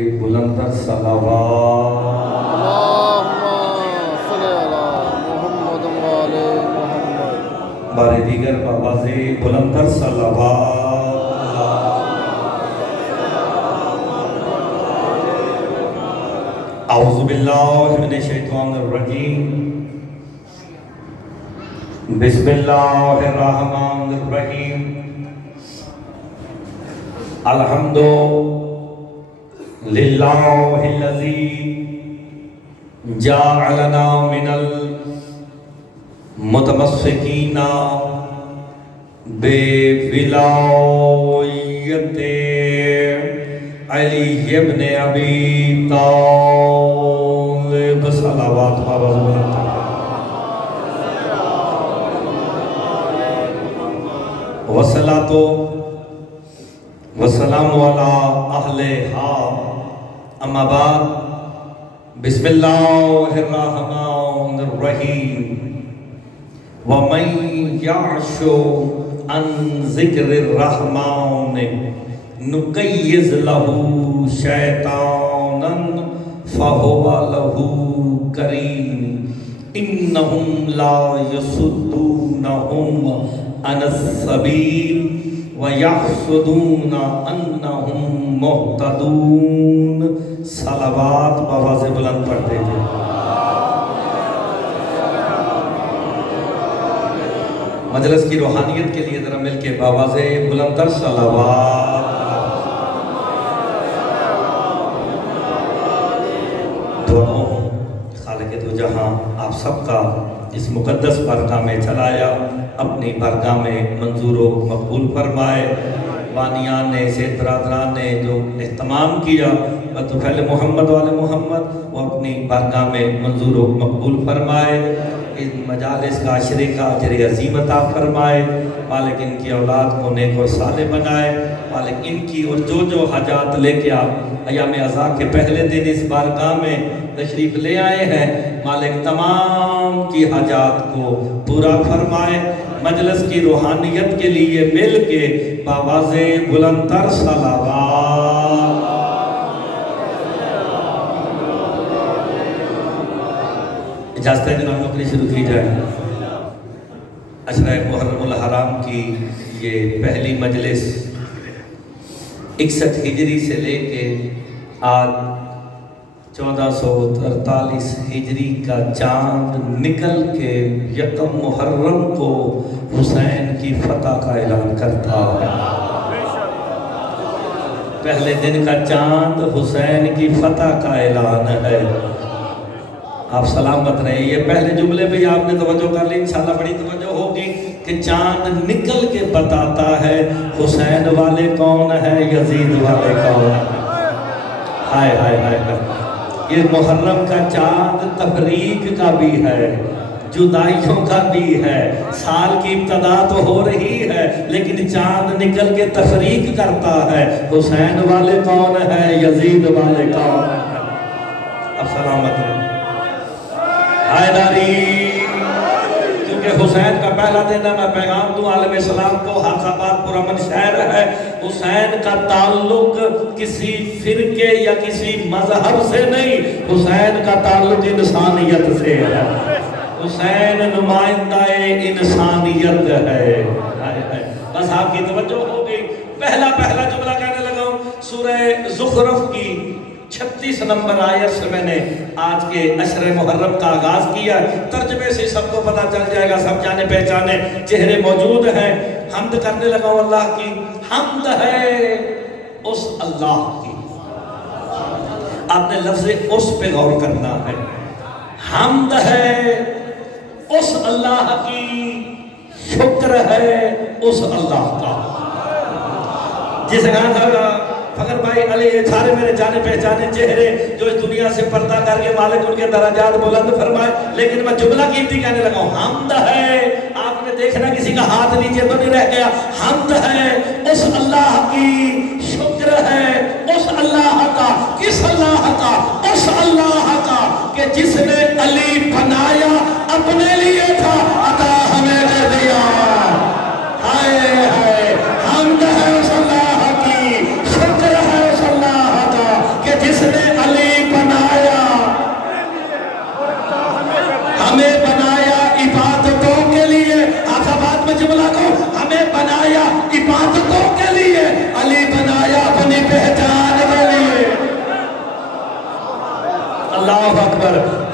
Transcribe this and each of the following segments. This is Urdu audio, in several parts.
بلندر صلوات اللہم صلی علی محمد و آل محمد بار دیگر بآواز بلندر صلوات اعوذ باللہ من الشیطان الرجیم بسم اللہ الرحمن الرحیم الحمد للہ الذی جعلنا من المتمسکین بولایت علی ابن ابی طالب صلوات والصلاة والسلام علی اہلہا اما بعد بسم اللہ الرحمن الرحیم وَمَنْ يَعْشُ عَنْ ذِكْرِ الرَّحْمَنِ نُقَيِّزْ لَهُ شَيْطَانًا فَهُوَ لَهُ قَرِينٌ إِنَّهُمْ لَا يَصُدُّونَهُمْ عَنِ السَّبِيلِ وَيَحْسُدُونَ أَنَّهُمْ مُهْتَدُونَ صلوات بآواز بلند پڑھتے ہیں مجلس کی روحانیت کے لیے ذرا مل کے بآواز بلندر صلوات دونوں خالق دو جہاں آپ سب کا اس مقدس بارگاہ میں چلایا اپنی بارگاہ میں منظور و مقبول فرمائے بانیان نے سید برادران نے جو اہتمام کیا بطفیل محمد والے محمد وہ اپنی بارگاہ میں منظور و مقبول فرمائے اس مجالس کا عشرے کا اجر عظیم عطا فرمائے مالک ان کی اولاد کو نیک اور صالح بنائے مالک ان کی اور جو حاجات لے کے آپ ایام عزا کے پہلے دن اس بارگاہ میں تشریف لے آئے ہیں مالک تمام کی حاجات کو پورا فرمائے مجلس کی روحانیت کے لیے مل کے بآواز بلندر صلوات اجازت ہے جناب نوکری شروع کی جائے عشرہ محرم الحرام کی یہ پہلی مجلس 61 ہجری سے لے کے آج 1443 ہجری کا چاند نکل کے یکم محرم کو حسین کی فتح کا اعلان کرتا ہے پہلے دن کا چاند حسین کی فتح کا اعلان ہے آپ سلامت رہے یہ پہلے جملے بھی آپ نے توجہ کر لی انشاءاللہ بڑی توجہ ہوگی کہ چاند نکل کے بتاتا ہے حسین والے کون ہے یزید والے کون ہے ہائے ہائے ہائے یہ محرم کا چاند تفریق کا بھی ہے جدائیوں کا بھی ہے سال کی ابتدا تو ہو رہی ہے لیکن چاند نکل کے تفریق کرتا ہے حسین والے کون ہے یزید والے کون ہے اب سلامت رہے حیدری کیونکہ حسین کا پہلا دن ہے میں پیغام دوں عالم اسلام کو حافظ آباد پرامن شہر ہے حسین کا تعلق کسی فرقے یا کسی مذہب سے نہیں حسین کا تعلق انسانیت سے ہے حسین نمائندہ انسانیت ہے بس آپ کی توجہ ہو گئی پہلا جملہ کہنے لگا ہوں سورہ زخرف کی 36 نمبر آیت سے میں نے آج کے عشر محرم کا آغاز کیا ترجمے سے سب کو پتہ چل جائے گا سب جانے پہچانے چہرے موجود ہیں حمد کرنے لگا ہوں اللہ کی حمد ہے اس اللہ کی آپ نے لفظ اس پہ غور کرنا ہے حمد ہے اس اللہ کی شکر ہے اس اللہ کا جسے کہا تھا فخر بھائی علی سارے میرے جانے پہچانے چہرے جو اس دنیا سے پردہ کر کے مالک ان کے درجات بلند فرمائے لیکن میں جملہ قیمتی کہنے لگا ہوں حمد ہے آپ نے دیکھنا کسی کا ہاتھ نیچے تو نہیں رہ گیا حمد ہے اس اللہ کی شکر ہے اس اللہ کا کس اللہ کا اس اللہ کا کہ جس نے علی بنایا اپنے لیے تھا عطا ہمیں دے دیا ہائے ہائے حمد ہے اس اللہ کی شکر ہے اس اللہ کا کہ جس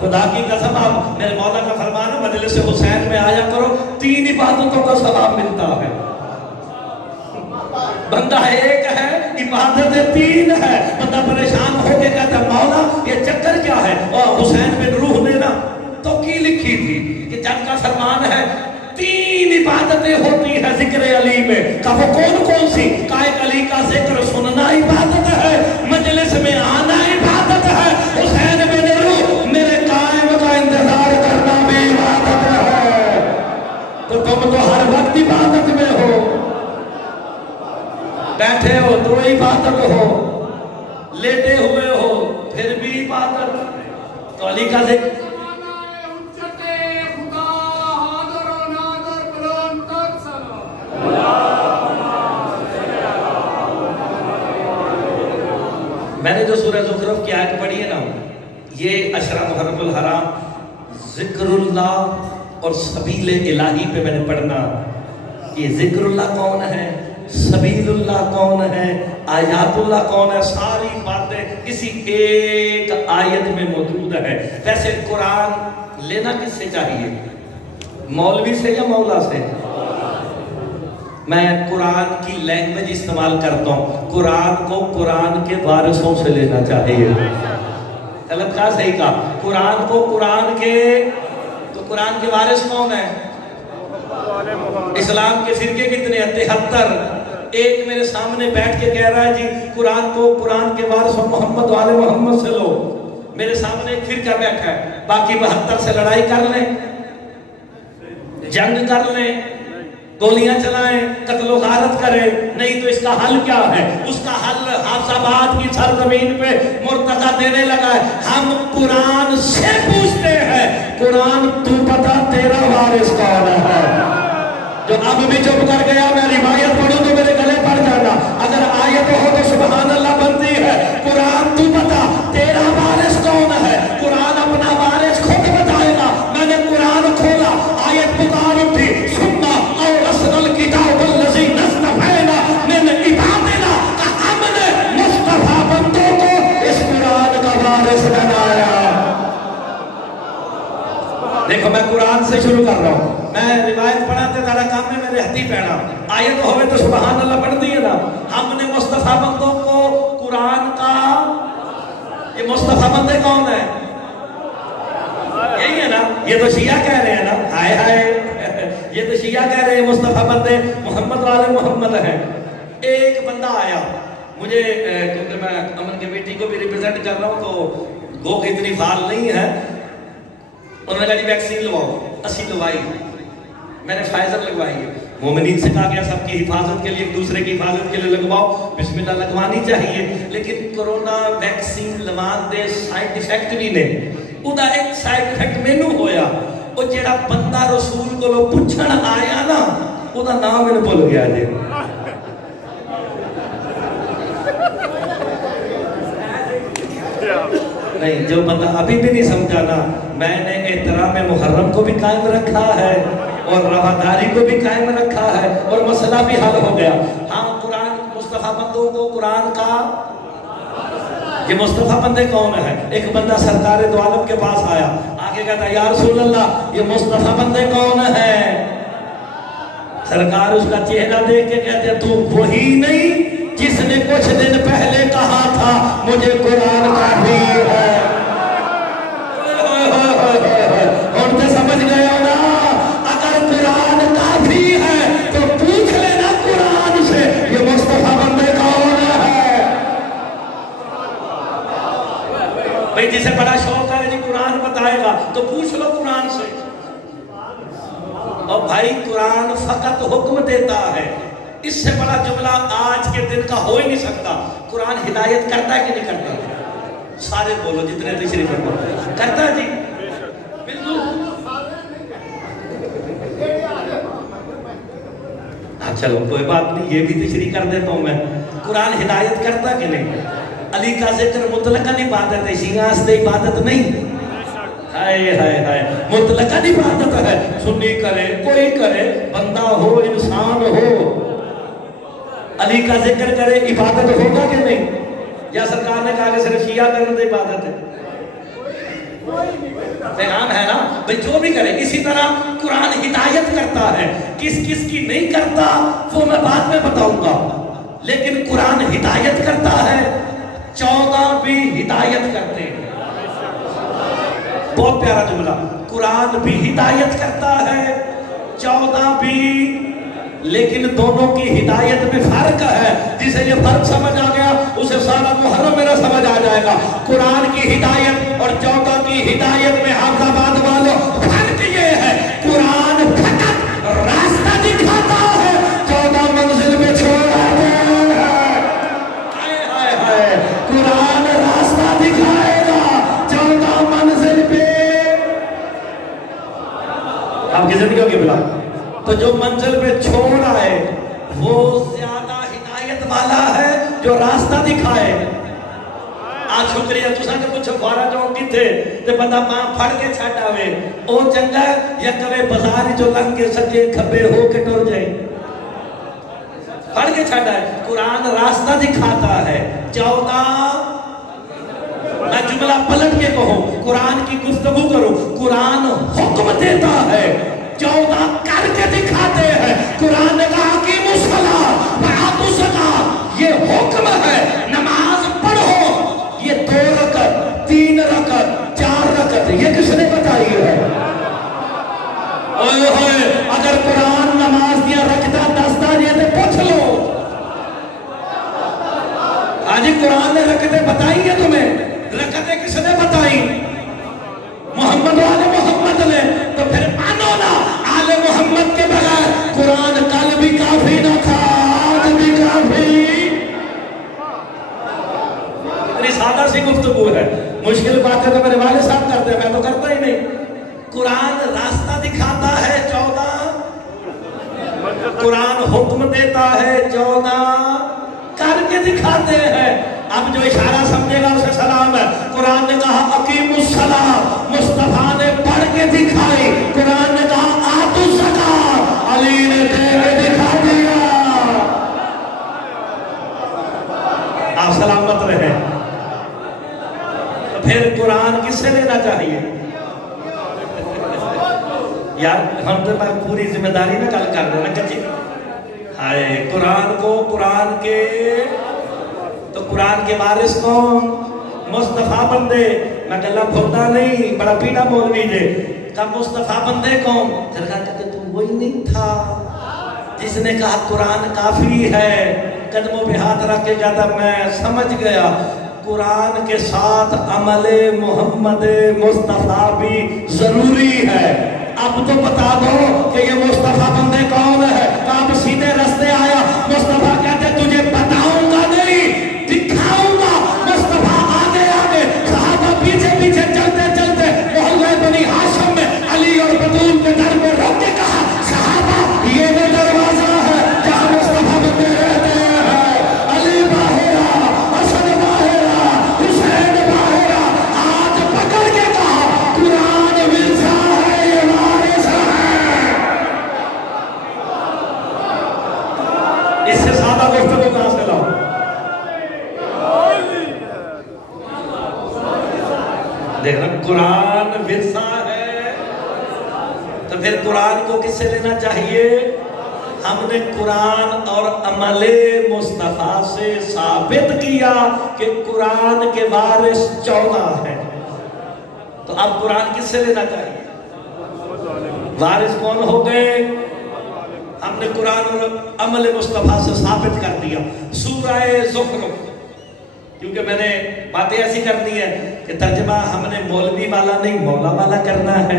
خدا کی قسم آپ میرے مولا کا فرمان ہے مجلس حسین میں آیا کرو 3 عبادتوں کا ثواب ملتا ہے. بندہ ایک ہے عبادت 3 ہے. بندہ پریشان ہو کے کہتا ہے مولا یہ چکر کیا ہے؟ اور حسین بن روح نے نا تو کی لکھی تھی کہ جب کا فرمان ہے 3 عبادتیں ہوتی ہیں ذکر علی میں. کہا وہ کون سی؟ کہا ایک علی کا ذکر سننا عبادت ہے, مجلس میں آنا عبادت ہے, حسین بن روح میرے قائم کا انتظار کرنا بھی عبادت ہے. تو تم تو ہر وقت عبادت میں ہو, بیٹھے ہو تو عبادت ہو, لیٹے ہوئے ہو پھر بھی عبادت. تو علی کا ذکر میں نے جو سورہ زخرف کی آیت پڑھی ہے نا, یہ عشرہ محرم الحرام ذکر اللہ اور سبیل الہی پہ میں نے پڑھنا. یہ ذکر اللہ کون ہے, سبیل اللہ کون ہے, آیات اللہ کون ہے, ساری باتیں اسی ایک آیت میں موجود ہے. ویسے قرآن لینا کس سے چاہیے, مولوی سے یا مولا سے؟ میں قرآن کی لینگویج استعمال کرتا ہوں, قرآن کو قرآن کے وارثوں سے لینا چاہیے. غلط کہا صحیح کہا؟ قرآن کو قرآن کے, تو قرآن کے وارث کون ہیں؟ اسلام کے فرقے کتنے ہیں؟ 73. ایک میرے سامنے بیٹھ کے کہہ رہا ہے جی قرآن کو قرآن کے وارثوں محمد والے محمد سے لو. میرے سامنے ایک فرقہ بیٹھا ہے, باقی 72 سے لڑائی کر لیں, جنگ کر لیں, گولیاں چلائیں, قتل و غارت کریں, نہیں تو اس کا حل کیا ہے؟ اس کا حل حافظ آباد کی سرزمین پہ مرتضیٰ دینے لگا ہے. ہم قرآن سے پوچھتے ہیں قرآن تو بتا تیرا وارث کون ہے. جو اب بھی چپ کر گیا میں روایت پڑھوں تو میرے گلے پڑ جانا. اگر آیت ہو تو سبحان اللہ بنتی ہے. قرآن تو بتا تیرا وارث کون ہے. قرآن اپنا وارث خود بتائے گا. میں نے قرآن کھولا, آیت پکار اٹھی, سننا اور اصل کتاب الذی نصطفینا من عبادنا, کہ ہم نے مصطفیٰ بندوں کو اس قرآن کا وارث بنایا. دیکھو میں قرآن سے شروع کر رہا ہوں. میں روایت پڑھاتے تارا کام میں میرے ہتھی پہنا, آیت ہوئے تو سبحان اللہ پڑھ دیئے نا. ہم نے مصطفیٰ بندوں کو قرآن کا, یہ مصطفیٰ بندے کون ہیں؟ یہی ہے نا, یہ تو شیعہ کہہ رہے ہیں نا, ہائے ہائے یہ تو شیعہ کہہ رہے ہیں مصطفیٰ بندے محمد والے محمد ہیں. ایک بندہ آیا مجھے, کیونکہ میں امن کمیٹی کو بھی ریپرزینٹ کر رہا ہوں تو گو کہ اتنی فعال نہیں ہے. انہوں نے کہا جی ویکسین لگواؤ, اسی لگوائی, میں نے فائزر لگوائی ہے. مومنین سے کہا گیا سب کی حفاظت کے لیے, ایک دوسرے کی حفاظت کے لیے لگواؤ, بسم اللہ لگوانی چاہیے. لیکن کرونا ویکسین لگوان دے سائیڈ ایفیکٹ نہیں نے, ادا ایک سائیڈ ایفیکٹ مینو ہویا. وہ جیڑا بندہ رسول کو لو پوچھن آیا نا, ادا نام میں نے بھول گیا جی. نہیں, جو بندہ ابھی بھی نہیں سمجھا نا, میں نے احترام محرم کو بھی قائم رکھا ہے اور رواداری کو بھی قائم رکھا ہے اور مسئلہ بھی حل ہو گیا. ہاں قرآن مصطفیٰ بندوں کو قرآن کا, یہ مصطفیٰ بندے کون ہے؟ ایک بندہ سرکار دو عالم کے پاس آیا, آگے کہتا یا رسول اللہ یہ مصطفیٰ بندے کون ہے؟ سرکار اس کا چہرہ دیکھ کے کہتے ہیں تو وہی نہیں جس نے کچھ دن پہلے کہا تھا مجھے قرآن کافی ہے. اور تو سمجھ گئے ہو نا, اگر قرآن کافی ہے تو پوچھ لینا قرآن سے یہ مصطفیٰ بندے کون ہے. بھئی جسے بڑا شوق ہے جی قرآن بتائے گا تو پوچھ لو قرآن سے. اور بھائی قرآن فقط حکم دیتا ہے, اس سے بڑا جملہ آج کے دن کا ہو ہی نہیں سکتا. قرآن ہدایت کرتا ہے کہ نہیں کرتا؟ سارے بولو جتنے تشریف رکھو, کرتا ہے جی بالکل. ہاں چلو کوئی بات نہیں, یہ بھی تشریح کر دیتا ہوں میں. قرآن ہدایت کرتا کہ نہیں؟ علی کا ذکر مطلقاً عبادت ہے, شیعہ سے عبادت نہیں. ہائے ہائے ہائے, مطلقاً عبادت ہے. سنی کرے کوئی کرے, بندہ ہو انسان ہو, علی کا ذکر کرے عبادت ہوگا کہ نہیں؟ یا سرکار نے کہا کہ صرف شیعہ کرنے عبادت ہے؟ پیغام ہے نا بھئی جو بھی کرے. اسی طرح قرآن ہدایت کرتا ہے. کس کس کی نہیں کرتا وہ میں بعد میں بتاؤں گا, لیکن قرآن ہدایت کرتا ہے. 14 بھی ہدایت کرتے ہیں. بہت پیارا جملہ. قرآن بھی ہدایت کرتا ہے, 14 بھی, لیکن دونوں کی ہدایت میں فرق ہے. جسے یہ فرق سمجھ آ گیا اسے سارا محرم میرا سمجھ آ جائے گا. قرآن کی ہدایت اور 14 کی ہدایت میں حافظ آباد والوں فرق یہ ہے, قرآن فقط راستہ دکھاتا ہے, 14 منزل میں چھوڑا ہے. قرآن راستہ دکھائے گا, 14 منزل پہ آپ کی زندگیوں کی بلا. تو جو منزل پہ چھوڑ آئے وہ زیادہ ہدایت والا ہے جو راستہ دکھائے. آج شکریہ تساں جو کچھ بارہ جاؤں کی تھے تے بندہ ماں پھڑ کے چھٹ آوے او چنگا یا کبھی بازار جو لنگ کے سجے کھبے ہو کے ٹر جائے پھڑ کے چھٹ آئے. قرآن راستہ دکھاتا ہے. 14 میں جملہ پلٹ کے کہوں, قرآن کی گفتگو کروں. قرآن حکم دیتا ہے, 14 کر کے دکھاتے ہیں. قرآن نے کہا اقیموا الصلاۃ وآتوا الزکاۃ, یہ حکم ہے. نماز پڑھو, یہ 2 رکعت 3 رکعت 4 رکعت یہ کس نے بتائی ہے؟ اوئے ہوئے, اگر قرآن نماز دیا رکھتا 10 یہ تو پوچھ لو. آج قرآن نے رکعتیں بتائی ہیں تمہیں, رکعتیں کس نے بتائی؟ محمد والے محمد نے. تو پھر مانو نا آل محمد کے بغیر قرآن کل بھی کافی نہ تھا, آج بھی کافی. اتنی سادہ سی گفتگو ہے. مشکل باتیں تو میرے والد صاحب کرتے ہیں, میں تو کرتا ہی نہیں. قرآن راستہ دکھاتا ہے 14, قرآن حکم دیتا ہے 14, کر کے دکھاتے ہیں. اب جو اشارہ سمجھے گا اسے سلام ہے. قرآن نے کہا اقیموا الصلاۃ, مصطفیٰ نے پڑھ کے دکھائی. قرآن نے کہا آتوا الزکاۃ, علی نے دے کے دکھا دیا. آپ سلامت رہے. پھر قرآن کس سے لینا چاہیے یار؟ ہم تو پوری ذمہ داری نہ کر دینا کچھ. ہائے قرآن کو, قرآن کے تو قرآن کے وارث کون؟ مصطفیٰ بندے. میں کہلا بھولنا نہیں, بڑا پیڑا مولوی دے. کہا مصطفیٰ بندے کون؟ جرگا کہتے تو وہی نہیں تھا جس نے کہا قرآن کافی ہے. قدموں پہ ہاتھ رکھ کے کہتا میں سمجھ گیا قرآن کے ساتھ عمل محمد مصطفیٰ بھی ضروری ہے. اب تو بتا دو کہ یہ مصطفیٰ بندے کون ہے. آپ سیدھے رستے آیا, مصطفیٰ کہتے تجھے بتاؤں گا نہیں, دکھاؤں گا. مصطفیٰ آگے آگے, صحابہ پیچھے پیچھے چلتے چلتے محلہ بنی ہاشم میں علی اور بطول کے در میں روک کے کہا صحابہ یہ وہ دروازہ ہے جہاں مصطفیٰ بندے رہتے ہیں. علی باہرہ, حسن باہرہ, حسین باہرہ. آج پکڑ کے کہا قرآن ورثہ ہے, یہ وارث ہے. اس سے سادہ گفتگو کہاں سے لاؤ؟ دیکھنا قرآن ورثہ ہے تو پھر قرآن کو کس سے لینا چاہیے؟ ہم نے قرآن اور عمل مصطفیٰ سے ثابت کیا کہ قرآن کے وارث 14 ہیں. تو اب قرآن کس سے لینا چاہیے؟ وارث کون ہو گئے؟ ہم نے قرآن اور عمل مصطفیٰ سے ثابت کر دیا. سورہ زخرف, کیونکہ میں نے باتیں ایسی کرنی ہے کہ ترجمہ ہم نے مولوی والا نہیں مولا والا کرنا ہے,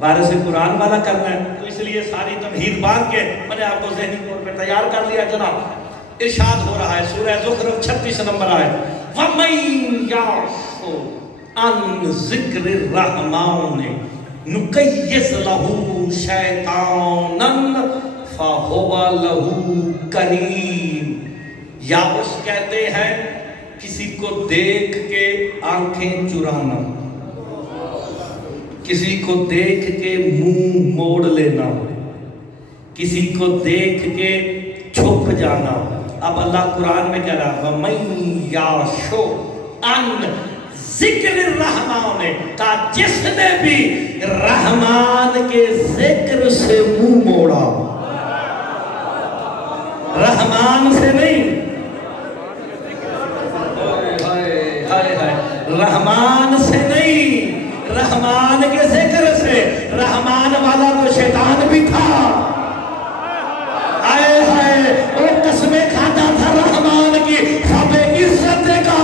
وارث قرآن والا کرنا ہے. تو اس لیے ساری تمہید باندھ کے میں نے آپ کو ذہنی طور پہ تیار کر لیا. جناب ارشاد ہو رہا ہے سورہ زخرف 36 نمبر آیت, وَمَن يَعْشُ عَن ذِكْرِ الرَّحْمَنِ نُقَيِّضْ لَهُ شَيْطَانًا فَهُوَ لَهُ قَرِينٌ. یعش کہتے ہیں کسی کو دیکھ کے آنکھیں چرانا, کسی کو دیکھ کے منہ موڑ لینا, کسی کو دیکھ کے چھپ جانا. اب اللہ قرآن میں کہہ رہا وَمَن يَعْشُ عَن ذکر الرحمان نے کہا جس نے بھی رحمان کے ذکر سے منہ موڑا، رحمان سے نہیں، رحمان سے نہیں، رحمان کے ذکر سے، رحمان والا تو شیطان بھی تھا، آئے ہائے وہ قسمیں کھاتا تھا رحمان کی، سب عزت کا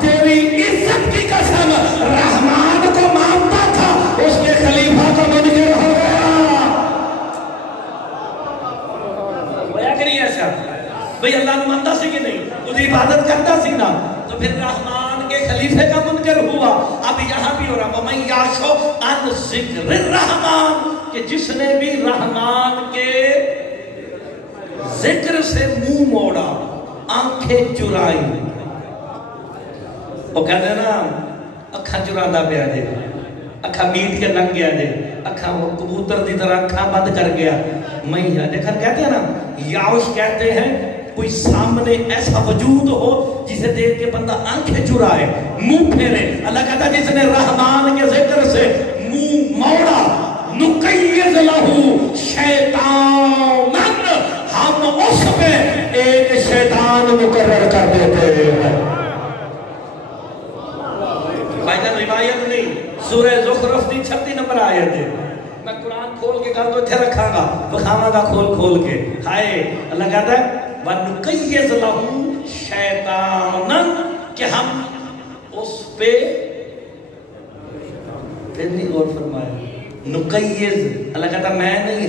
تیری عزت کی قسم، رحمان کو مانتا تھا، اس کے خلیفہ کا منکر ہو گیا۔ ہویا کہ نہیں ایسا؟ بھئی اللہ نے مانتا سی کہ نہیں؟ اس عبادت کرتا سی نا، تو پھر رحمان کے خلیفے کا منکر ہوا۔ اب یہاں بھی ہو رہا وَمَن یَعْشُ عَنْ ذِکْرِ الرَّحْمَٰنِ، کہ جس نے بھی رحمان کے ذکر سے منہ موڑا، آنکھیں چرائی، وہ کہتے ہیں نا اکھاں چراندہ پہ آ جائے، اکھاں میٹ کے لگ گیا جائے، اکھاں کبوتر دی طرح اکھاں بند کر گیا، میاں دیکھا کہتے ہیں نا یاوش کہتے ہیں کوئی سامنے ایسا وجود ہو جسے دیکھ کے بندہ آنکھیں چرائے، منہ پھیرے۔ اللہ کہتا ہے جس نے رحمان کے ذکر سے منہ موڑا، نقیض لہو شیطانن، ہم اس میں ایک شیطان مقرر کر دیتے ہیں۔ بھائی جان روایت نہیں، سورہ زخرف دی 36 نمبر آیت ہے، میں قرآن کھول کے کہا تو اتھے رکھاں گا، بخاواں گا کھول کے، ہائے اللہ کہتا ہے وَنُقَيِّزْ لَهُ شَيْطَانًا، کہ ہم اس پہ پھر نہیں غور فرمایا، نقیز، اللہ کہتا میں نہیں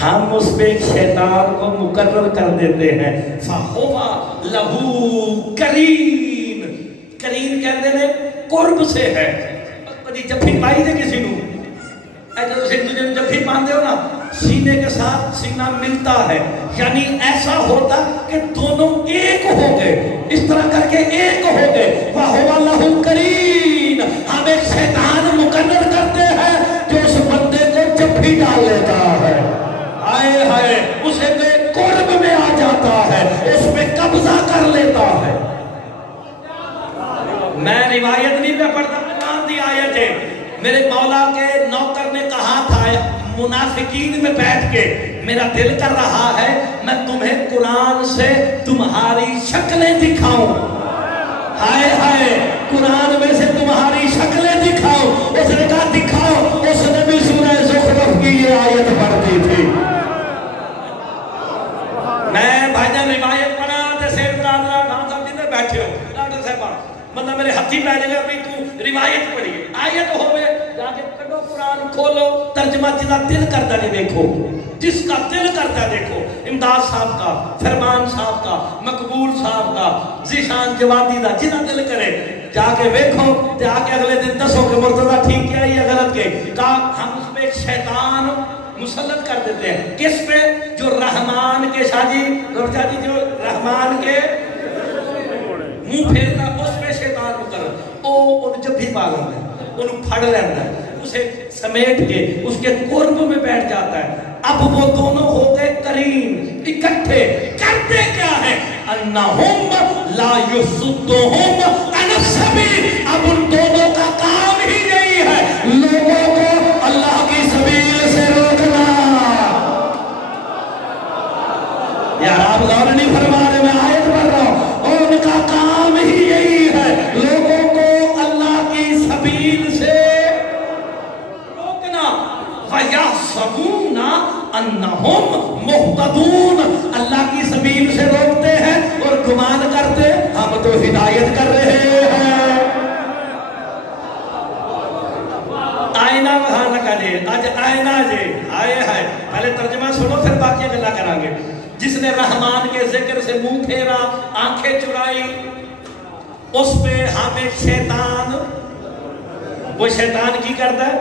ہم اس پہ ایک شیطان کو مقرر کر دیتے ہیں، فَهُوَ لَهُ قَرِينٌ، قرین کہتے ہیں قرب سے ہے، کبھی جب بھی پائی دے کسی نو ایسا تو ایک دوسرے جب بھی باندھے ہو نا سینے کے ساتھ سینہ ملتا ہے، یعنی ایسا ہوتا کہ دونوں ایک ہو گئے، اس طرح کر کے ایک ہو گئے، وَهُوَ لَهُ قَرِينٌ، ہم ایک شیطان مقرر کرتے ہیں جو اس بندے کو جب بھی ڈال لیتا ہے، آئے ہائے اسے قرب میں آ جاتا ہے، اس پہ قبضہ کر لیتا ہے۔ میں روایت نہیں میں پڑھتا، قرآن دی آیت ہے، میرے مولا کے نوکر نے کہا تھا منافقین میں بیٹھ کے میرا دل کر رہا ہے میں تمہیں قرآن سے تمہاری شکلیں دکھاؤں، ہائے ہائے قرآن میں سے تمہاری شکلیں دکھاؤں، اس نے کہا دکھاؤ، اس نے بھی سورہ زخرف کی یہ آیت پڑھتی تھی۔ میں بھائی جان روایت پڑھا تے سید دادا خان صاحب جی نے بیٹھے ہو ڈاکٹر صاحبہ مطلب میرے ہتھی پہ لے گا بھی تو روایت پڑھی آیت ہوئے جا کے کڈو قرآن کھولو ترجمہ جنہ دل کرتا نہیں دیکھو، جس کا دل کرتا دیکھو، امداد صاحب کا، فرمان صاحب کا، مقبول صاحب کا، ذیشان جوادی دا، جنہ دل کرے جا کے دیکھو، جا کے اگلے دن دسو کہ مرتضی ٹھیک کیا یا غلط کے، کہا ہم اس پہ ایک شیطان مسلط کر دیتے ہیں، کس پہ؟ جو رحمان کے شاجی جو رحمان کے منہ پھیرتا اس پہ شیطان مقرر، ان جب بھی پاگل ہے انہوں پھڑ لینا ہے، اسے سمیٹ کے اس کے قرب میں بیٹھ جاتا ہے۔ اب وہ دونوں ہو گئے قرین، اکٹھے کرتے کیا ہے؟ انہم لا یصدہم عن السبیل، اب ان دونوں کا کام ہی یہی ہے لوگوں کو اللہ کی سبیل سے روکنا۔ یار آپ غور نہیں فرما رہے، میں آیت پڑھ رہا ہوں، ان کا کام ہی یہی ہے لوگوں کو اللہ کی سبیل سے روکنا۔ وَيَحْسَبُونَ أَنَّهُمْ مُهْتَدُونَ، اللہ کی سبیل سے روکتے ہیں اور گمان کرتے ہم تو ہدایت کر رہے ہیں۔ آئینہ وہاں لگا جے، آج آئینہ جے، آئے ہائے، پہلے ترجمہ سنو پھر باقی گلا کریں گے۔ جس نے رحمان کے ذکر سے منہ پھیرا، آنکھیں چرائی، اس پہ ہم ایک شیطان، وہ شیطان کی کرتا ہے؟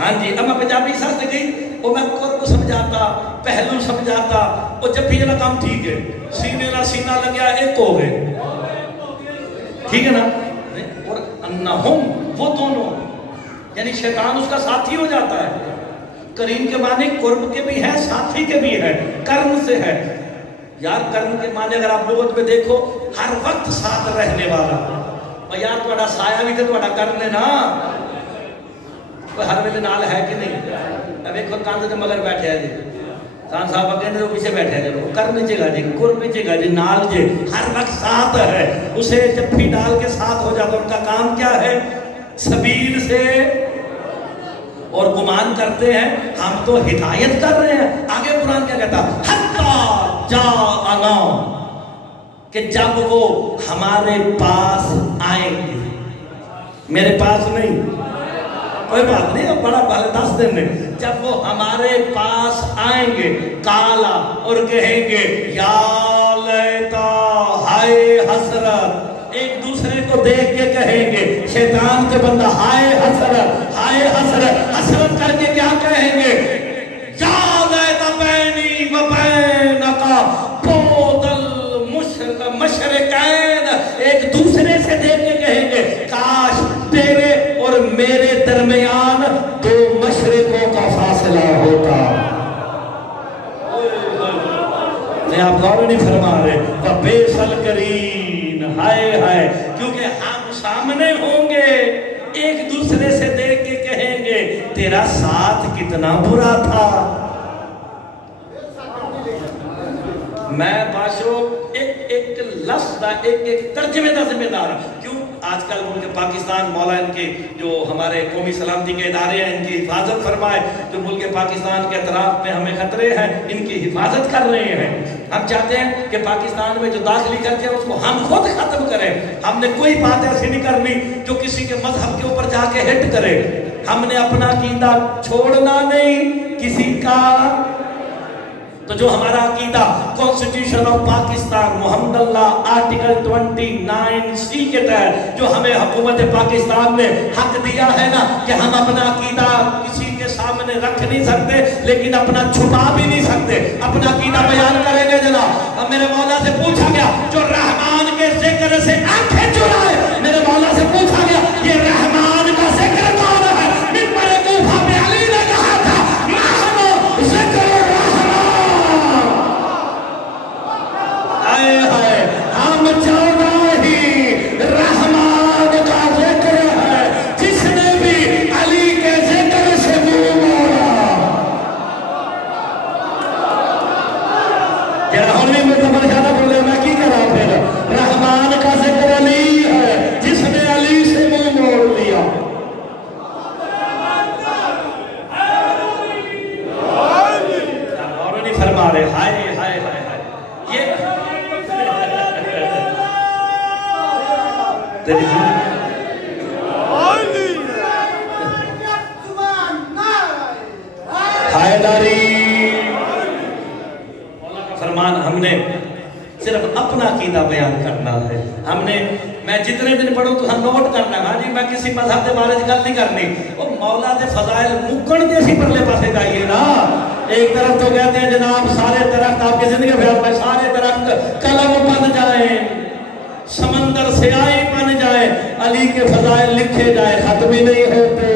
ہاں جی، اب میں پنجابی ساتھ سے گئی، وہ میں قرب سمجھاتا، پہلو سمجھاتا، وہ جب بھی یہ کام ٹھیک ہے، سینے نہ سینہ لگیا ایک ہو گئے، ٹھیک ہے نا؟ اور انہم، وہ دونوں، یعنی شیطان اس کا ساتھی ہو جاتا ہے۔ کریم کے معنی قرب کے بھی ہے، ساتھی کے بھی ہے، کرم سے ہے۔ یار کرم کے معنی اگر آپ لغت میں دیکھو، ہر وقت ساتھ رہنے والا. اور یار تھوڑا سایہ بھی تو تھوڑا کرنے نا کوئی ہر ویلے نال ہے کہ نہیں. ویکھو کاندھ دے مگر بیٹھے ہیں جی خان صاحب اگے تو پیچھے بیٹھے ہیں جی کرنے چاہیے جی قرب چاہیے جی نال جی ہر وقت ساتھ ہے. اسے جفی ڈال کے ساتھ ہو جاتا. ان کا کام کیا ہے؟ سبیل سے اور گمان کرتے ہیں ہم تو ہدایت کر رہے ہیں. آگے قرآن کیا کہتا حتی جاءنا کہ جب وہ ہمارے پاس آئیں گے. میرے پاس نہیں کوئی بات نہیں بڑا بھلے 10 دن میں جب وہ ہمارے پاس آئیں گے کالا اور کہیں گے یا لیتا ہائے حسرت. ایک دوسرے کو دیکھ کے کہیں گے. شیطان کے بندہ ہائے حسرت ہائے حسرت حسرت کر کے کیا کہیں گے؟ یا لیتا بینی و بینکا بعد المشرقین. ایک دوسرے سے دیکھ کے کہیں گے کاش تیرے اور میرے درمیان 2 مشرقوں کا فاصلہ ہوتا. میں آپ غور نہیں فرما رہے. وَبِئْسَ الْقَرِینُ ہائے ہائے کیونکہ ہم سامنے ہوں گے ایک دوسرے سے دیکھ کے کہیں گے تیرا ساتھ کتنا برا تھا. میں باشو ایک لفظ دا ایک ترجمے دا ذمہ دار ہوں. کیوں آج کل ملک پاکستان مولا ان کے جو ہمارے قومی سلامتی کے ادارے ہیں ان کی حفاظت فرمائے. جو ملک پاکستان کے اطراف میں ہمیں خطرے ہیں ان کی حفاظت کر رہے ہیں. ہم چاہتے ہیں کہ پاکستان میں جو داخلی خرچے ہیں اس کو ہم خود ختم کریں. ہم نے کوئی بات ایسی نہیں کرنی جو کسی کے مذہب کے اوپر جا کے ہٹ کرے. ہم نے اپنا عقیدہ چھوڑنا نہیں کسی کا. تو جو ہمارا عقیدہ constitution of Pakistan Muhammad Allah article 29C کے تحت جو ہمیں حکومت پاکستان نے حق دیا ہے نا کہ ہم اپنا عقیدہ کسی کے سامنے رکھ نہیں سکتے لیکن اپنا چھپا بھی نہیں سکتے. اپنا عقیدہ بیان کریں گے جناب. اب میرے مولا سے پوچھا گیا جو رحمان کے ذکر سے آنکھیں چرائے. میرے مولا سے پوچھا گیا یہ رحمان کا ذکر کون ہے؟ ممبر کوفہ پہ علی نے کہا تھا نحن ذکر ہم 14 ہی رحمان کا ذکر ہے. جس نے بھی علی کے ذکر سے منہ موڑا. ہونی میں تو مرشادہ بولے میں کی کرا پھر رحمان کا ذکر علی ہے جس نے علی سے منہ موڑ لیا. اور نہیں فرما رہے ہائے ہائے ہائے یہ فرمان ہم نے صرف اپنا عقیدہ بیان کرنا ہے. ہم نے میں جتنے دن پڑھوں تو ہم نوٹ کرنا ہے. ہاں جی میں کسی مذہب کے بارے میں گل نہیں کرنی. وہ مولا دے فضائل مکن کے اسی پرلے پاسے جائیے نا. ایک طرف تو کہتے ہیں جناب سارے درخت آپ کی زندگی میں سارے درخت قلم بن جائیں سمندر سیاہی بن جائے علی کے فضائل لکھے جائے ختم ہی نہیں ہوتے.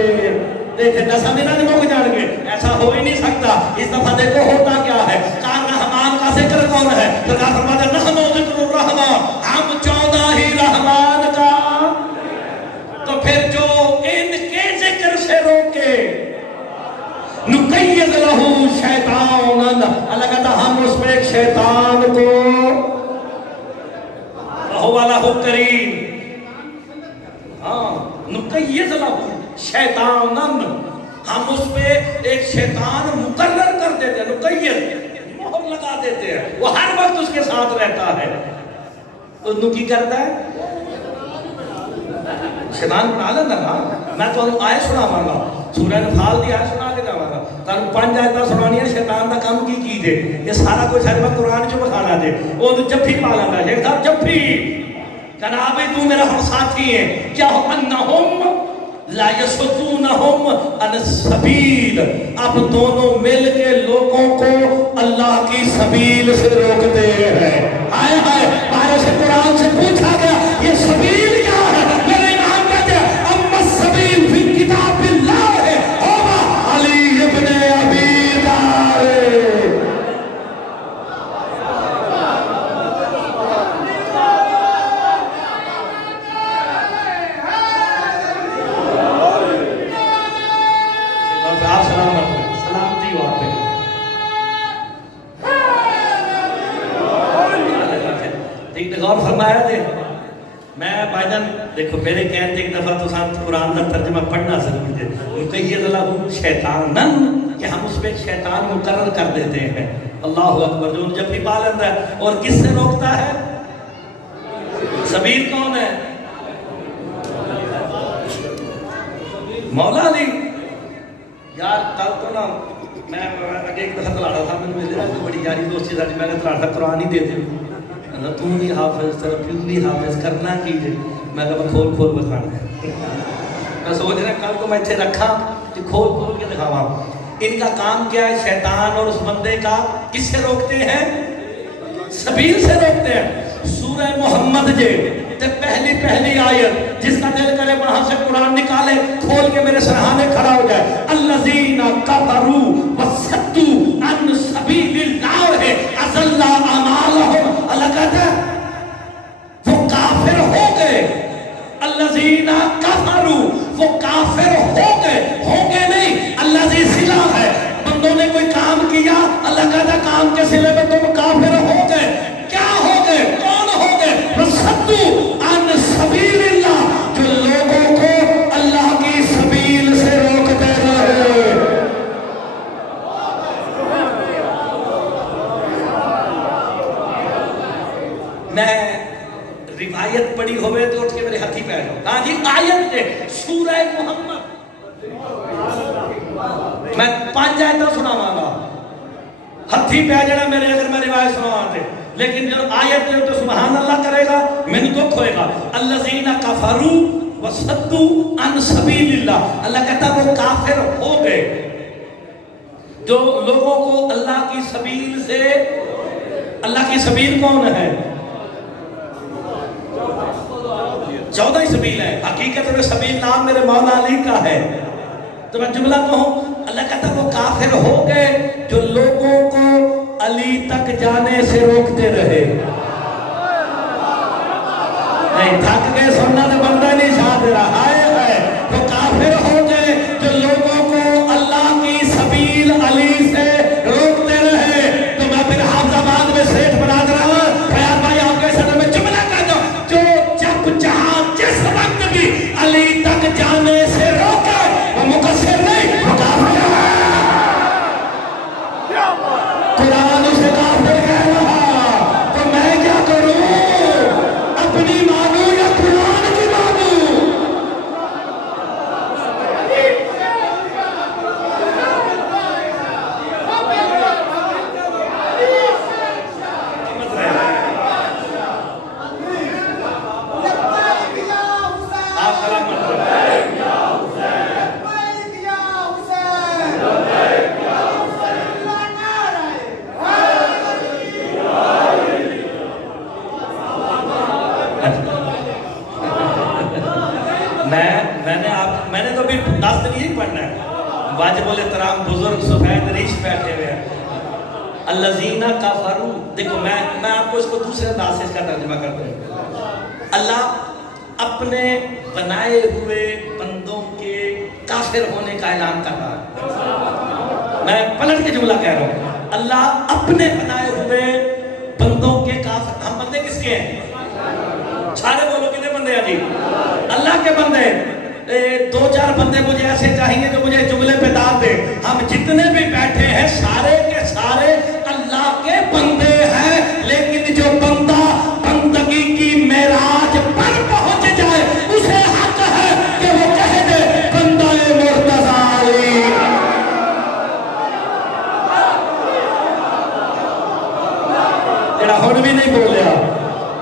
دیکھیں 10 دن مک جان گے ایسا ہو ہی نہیں سکتا. اس دفعہ دیکھو ہوتا کیا ہے. کار رحمان کا ذکر کون ہے؟ سرکار فرماتے ہیں نحن ذکر الرحمان. ہم 14 ہی رحمان کا. تو پھر جو ان کے ذکر سے روکے نقید لہو شیطان. اللہ کہتا ہم اس میں ایک شیطان کو والا ہو کریم. ہاں نقید لہو شیطانن. ہم اس پہ ایک شیطان مقرر کر دیتے ہیں. نقید مہر لگا دیتے ہیں. وہ ہر وقت اس کے ساتھ رہتا ہے. تو نو کی کرتا ہے شیطان بنا لینا نا. میں تو آئے سنا مانگا سورہ انفال دی آئے سنا کے جاؤں گا. تانوں 5 آیتاں سنانی ہے شیطان دا کام کی کیجے. یہ سارا کچھ ہے میں قرآن چ بخانا دے. وہ تو جب بھی پالا تھا شیخ صاحب جب بھی کہنا بھی تو میرا ہم ساتھی ہے. کیا ہو انہم لا یسدونہم عن السبیل. اب دونوں مل کے لوگوں کو اللہ کی سبیل سے روکتے ہیں. آئے ہائے بارے سے قرآن سے پوچھا گیا یہ سبیل کیا ہے؟ میرے امام کہتے ہیں اما السبیل فی کتاب اللہ ہے ہوما علی ابن ابی طالب. میں بھائی جان دیکھو میرے کہتے ایک دفعہ تو ساتھ قرآن کا ترجمہ پڑھنا ضرور ہے مقید اللہ شیطانن کہ ہم اس پہ شیطان مقرر کر دیتے ہیں اللہ اکبر جو جب بھی پا لیتا ہے اور کس سے روکتا ہے سبیل کون ہے مولا علی یار کل تو نا میں ایک دفعہ تلاڑا تھا میں ملے رہا بڑی یاری دوستی تھا میں نے تلاڑا قرآن ہی دے دے تم بھی حافظ تیرا پیو بھی حافظ کرنا کیجئے میں کہا کھول کھول بکھانا ہے میں سوچ رہا کل کو میں اتھے رکھا کہ کھول کھول کے دکھاوا ان کا کام کیا ہے شیطان اور اس بندے کا کس سے روکتے ہیں سبیل سے روکتے ہیں سورہ محمد جے پہلی آیت جس کا دل کرے وہاں سے قرآن نکالے کھول کے میرے سرحانے کھڑا ہو جائے الذین کفروا وصدوا عن سبیل اللہ اضل اعمالهم اللہ کہتا ہے وہ کافر ہو گئے الذین کفروا وہ کافر ہو گئے نہیں اللہ سے صلہ ہے بندوں نے کوئی کام کیا اللہ کہتا ہے کام کے صلے میں تم کافر ہو گئے کیا ہو گئے کون ہو گئے وصدوا عن سبیل اللہ جو لوگوں کو اللہ کی سبیل سے روکتے رہے میں روایت پڑھی ہوئے تو اٹھ کے میرے ہاتھی پہ آئے ہاں جی آیت دے سورہ محمد میں 5 آیتیں سناواں گا ہاتھی پہ جڑا میرے اگر میں روایت سناواں تے لیکن جب آیت دے تو سبحان اللہ کرے گا میں نے دکھ ہوئے گا الذین کفروا وصدوا عن سبیل اللہ اللہ کہتا وہ کافر ہو گئے جو لوگوں کو اللہ کی سبیل سے اللہ کی سبیل کون ہے 14 سبیل ہے حقیقت میں سبیل نام میرے مولا علی کا ہے تو میں جملہ کہوں اللہ کہتا وہ کافر ہو گئے جو لوگوں کو علی تک جانے سے روکتے رہے نہیں تھک گئے سننا تو بندہ نہیں شاد رہا ہے وہ کافر ہو گئے جو لوگوں کو اللہ کی سبیل علی سے روکتے رہے تو میں پھر حافظ آباد میں سیٹھ بنا رہا ہوں خیال بھائی آپ کے صدر میں جملہ کہہ دو جو جب جہاں جس وقت بھی علی تک جانے سے روکے وہ مقصر نہیں وہ کافر ہے قرآن اسے کافر کہہ رہا تو میں کیا کروں اپنی مانو یا قرآن کی مانو میں نے تو ابھی 10 دن یہی پڑھنا ہے واجب الاحترام بزرگ سفید ریش بیٹھے ہوئے ہیں الذین کفروا دیکھو میں آپ کو اس کو دوسرے انداز سے اس کا ترجمہ کرتا ہوں اللہ اپنے بنائے ہوئے بندوں کے کافر ہونے کا اعلان کر رہا ہے میں پلٹ کے جملہ کہہ رہا ہوں اللہ اپنے بنائے ہوئے بندوں کے کافر ہم بندے کس کے ہیں سارے بولو کتنے بندے ہیں جی اللہ کے بندے 2-4 بندے مجھے ایسے چاہیے جو مجھے جملے پہ داد دے ہم جتنے بھی بیٹھے ہیں سارے کے سارے اللہ کے بندے ہیں لیکن جو بندہ بندگی کی معراج پر پہنچ جائے اسے حق ہے کہ وہ کہہ دے بندہ مرتضی علی تیرا ہون بھی نہیں بولیا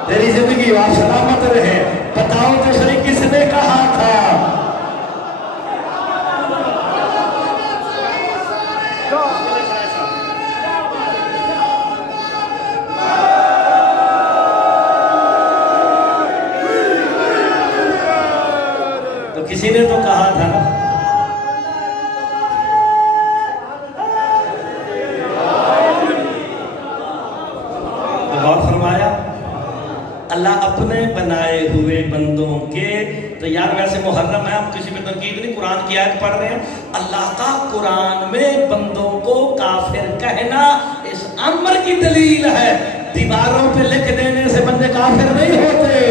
تیری زندگی وہاں سلامت رہے بتاؤ تو صحیح کس نے کہا تھا تو کسی نے تو کہا تھا نا اللہ اپنے بنائے ہوئے بندوں کے تو یار ویسے محرم ہے ہم کسی میں تنقید نہیں قرآن کی آیت پڑھ رہے ہیں اللہ کا قرآن میں بندوں کو کافر کہنا اس امر کی دلیل ہے دیواروں پہ لکھ دینے سے بندے کافر نہیں ہوتے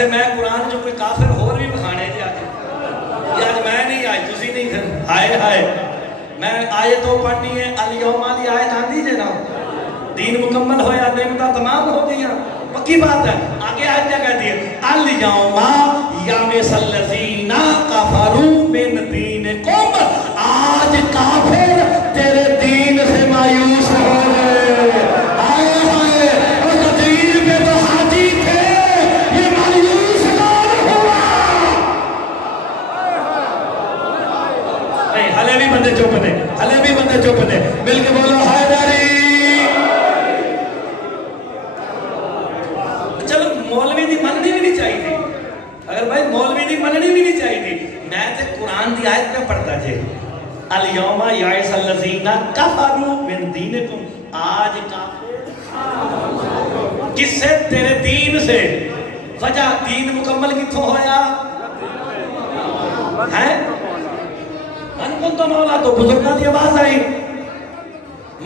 ویسے میں قرآن جو کوئی کافر اور بھی بکھانے جی آج میں نہیں آئی تسی نہیں پھر ہائے ہائے میں آیتوں پڑھنی ہے الیوم والی آیت آندھی جے نا دین مکمل ہویا نعمتاں تمام ہو گئی پکی بات ہے آگے آیت کیا کہتی ہے الیوم یامس الذین کفروا من دینکم آج کافر تیرے دین سے مایوس ہو گئے آئے ہائے اس دین پہ تو حاجی تھے یہ مایوس کون ہوا نہیں ہلے بھی بندے چپ نے ہلے بھی بندے چپ نے مل کے بولو حیدری چلو مولوی دی مننی بھی نہیں چاہیے اگر بھائی مولوی دی مننی بھی نہیں چاہیے میں تے قرآن دی آیت میں پڑھتا جے الیوم یائس الذین کفروا من دینکم آج کافر کس سے تیرے دین سے وجہ دین مکمل کتھوں ہویا ہے من کن تو مولا تو بزرگاں دی آواز آئی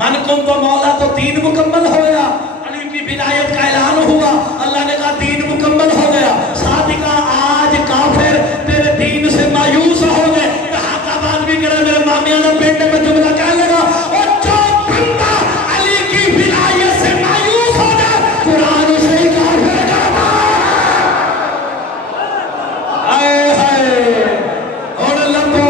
من کن تو مولا تو دین مکمل ہویا علی کی ولایت کا اعلان ہوا اللہ نے کہا دین مکمل ہو گیا ساتھ ہی کہا آج کافر تیرے دین سے مایوس ہو گئے کہاں کا بات بھی کرے میرے مامیانہ بیٹے میں جملہ کہہ لگا اور جو بندہ علی کی ولایت سے مایوس ہو جائے قرآن سے ہی کافر کرنا آئے ہائے اور لبو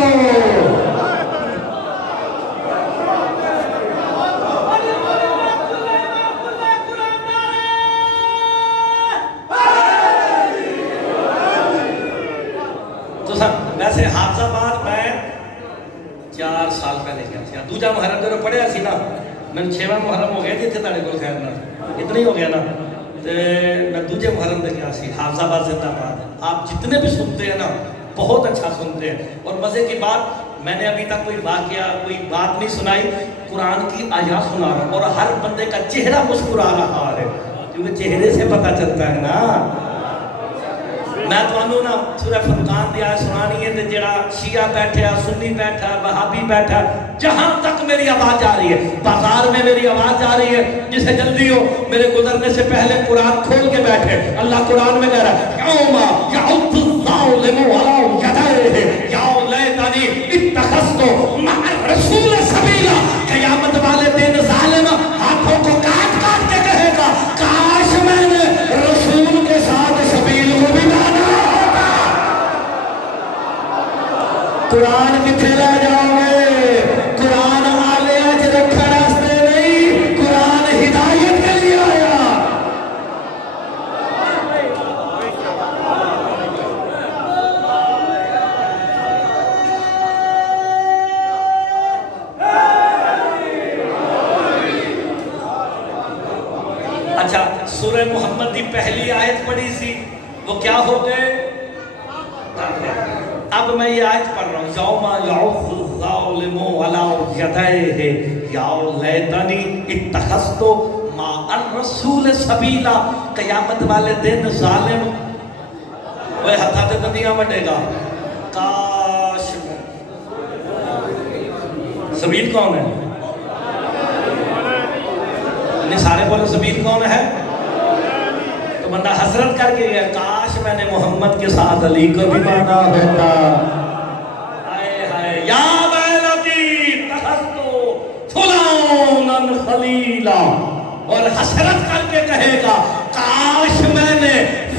ویسے حافظ آباد میں 4 سال پہلے گیا تھا دوجا محرم جو پڑھیا سی نا میں 6واں محرم ہو گیا جی تھے تاڑے کو خیر نا اتنا ہی ہو گیا نا میں دوجے محرم دے گیا سی حافظ آباد زندہ باد آپ جتنے بھی سنتے ہیں نا بہت اچھا سنتے ہیں اور مزے کی بات میں نے ابھی تک کوئی واقعہ کوئی بات نہیں سنائی قرآن کی آیات سنا رہا ہوں اور ہر بندے کا چہرہ مسکرا رہا ہے کیونکہ چہرے سے پتہ چلتا ہے نا میں تو انہوں نا سورہ فرقان دی آیت سنانی ہے تے جڑا شیعہ بیٹھا سنی بیٹھا وہابی بیٹھا جہاں تک میری آواز جا رہی ہے بازار میں میری آواز جا رہی ہے جسے جلدی ہو میرے گزرنے سے پہلے قرآن کھول کے بیٹھے اللہ قرآن میں کہہ رہا ہے یوم یعض الظالم علی یدیہ یا لیتنی اتخذت مع الرسول سبیلا قیامت والے دن ظالم ہاتھوں کو کاٹ کاٹ کے کہے گا کاش میں نے رسول کے ساتھ سبیل کو بھی قرآن کتنے لے جاؤ گے قرآن آلے آج رکھا راستے نہیں قرآن ہدایت کے لیے آیا اچھا سورہ محمد دی پہلی آیت پڑھی سی وہ کیا ہو گئے اب میں یہ آیت پڑھ رہا ہوں یوم یعض الظالم علی یدیہ یا لیتنی اتخذت مع الرسول سبیلا قیامت والے دن ظالم وہ ہتھا تے بندیاں وڈے گا کاش سبیل کون ہے انہیں سارے بولے سبیل کون ہے تو بندہ حسرت کر کے گیا کاش میں نے محمد کے ساتھ علی کو بھی مانا ہوتا آئے ہائے یا ویلتی اتخذت فلانا خلیلا اور حسرت کر کے کہے گا کاش میں نے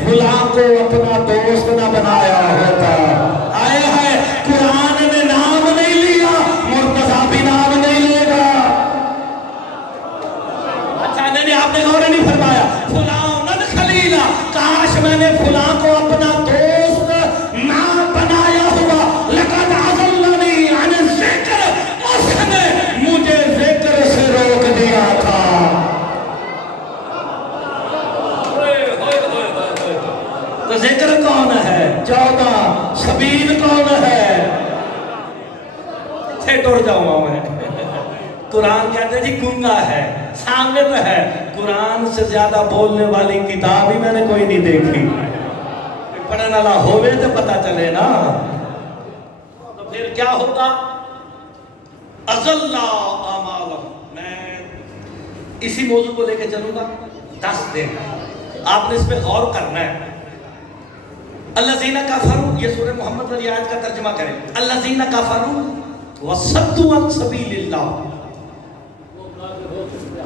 فلاں کو اپنا دوست نہ بنایا ہوتا آئے ہائے قرآن نے نام نہیں لیا مرتضی بھی نام نہیں لے گا اچھا نہیں آپ نے غور نہیں فرمایا فلاں کاش میں نے فلاں کو اپنا دوست نہ بنایا ہوا لقد اضلنی عن الذکر اس نے مجھے ذکر سے روک دیا تھا تو ذکر کون ہے 14 سبیل کون ہے سے ٹوڑ جاؤں میں قرآن کہتے ہیں جی گنگا ہے سامنے تو ہے قرآن سے زیادہ بولنے والی کتاب ہی میں نے کوئی نہیں دیکھی پڑھنے والا ہوئے تو پتہ چلے نا تو پھر کیا ہوگا اضل اعمالہم میں اسی موضوع کو لے کے چلوں گا 10 دن آپ نے اس پہ غور کرنا ہے الذین کفروا، یہ سورہ محمد والی آیت کا ترجمہ کریں، الذین کفروا وصدوا عن سبیل اللہ،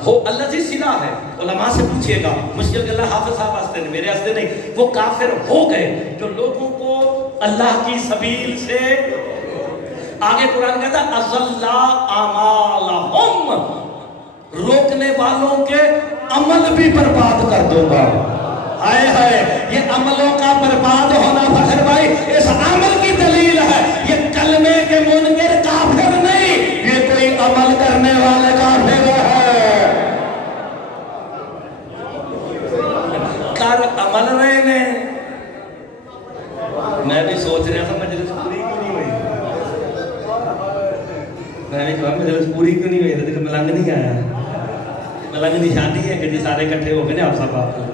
ہو الذی صلہ ہے، علماء سے پوچھئے گا، مشکل کہ اللہ حافظ صاحب واسطے نہیں، میرے واسطے نہیں، وہ کافر ہو گئے جو لوگوں کو اللہ کی سبیل سے، آگے قرآن کہتا ہے اضل اعمالہم، روکنے والوں کے عمل بھی برباد کر دوں گا۔ آئے ہائے، یہ عملوں کا برباد ہونا فخر بھائی اس عمل کی دلیل ہے، یہ کلمے کے منکر کافر نہیں، یہ کوئی عمل کرنے والے کافر ہے، کر عمل رہے نے۔ میں بھی سوچ رہا تھا مجلس پوری کیوں نہیں ہوئی، میں نے کہا مجلس پوری کیوں نہیں ہوئی، تو ملنگ نہیں آیا، ملنگ نشانی ہے کہ جی سارے کٹھے ہو گئے آپ سب آپ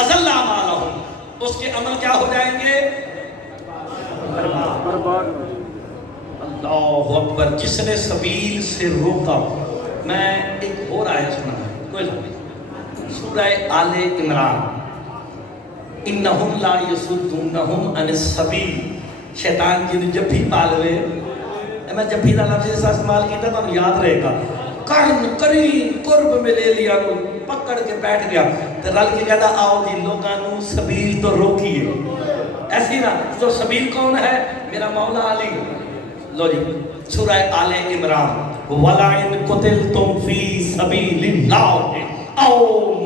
اضل اعمالہم، اس کے عمل کیا ہو جائیں گے؟ برباد۔ اللہ اکبر، جس نے سبیل سے روکا۔ میں ایک اور آیت سنا ہے، کوئی سورہ آل عمران، انہم لا یصدونہم عن السبیل، شیطان جن جب بھی پالوے، میں جب بھی لفظ ایسا استعمال کیتا تو یاد رہے گا، کرن قریب قرب میں لے لیا، پکڑ کے بیٹھ گیا، تو رل کے کہتا آؤ جی لوگانو سبیل تو روکیے، ایسی نا، تو سبیل کون ہے؟ میرا مولا علی۔ لو جی سورہ آل عمران، وَلَئِن قُتِلْتُمْ فِي سَبِيلِ اللَّهِ أَوْ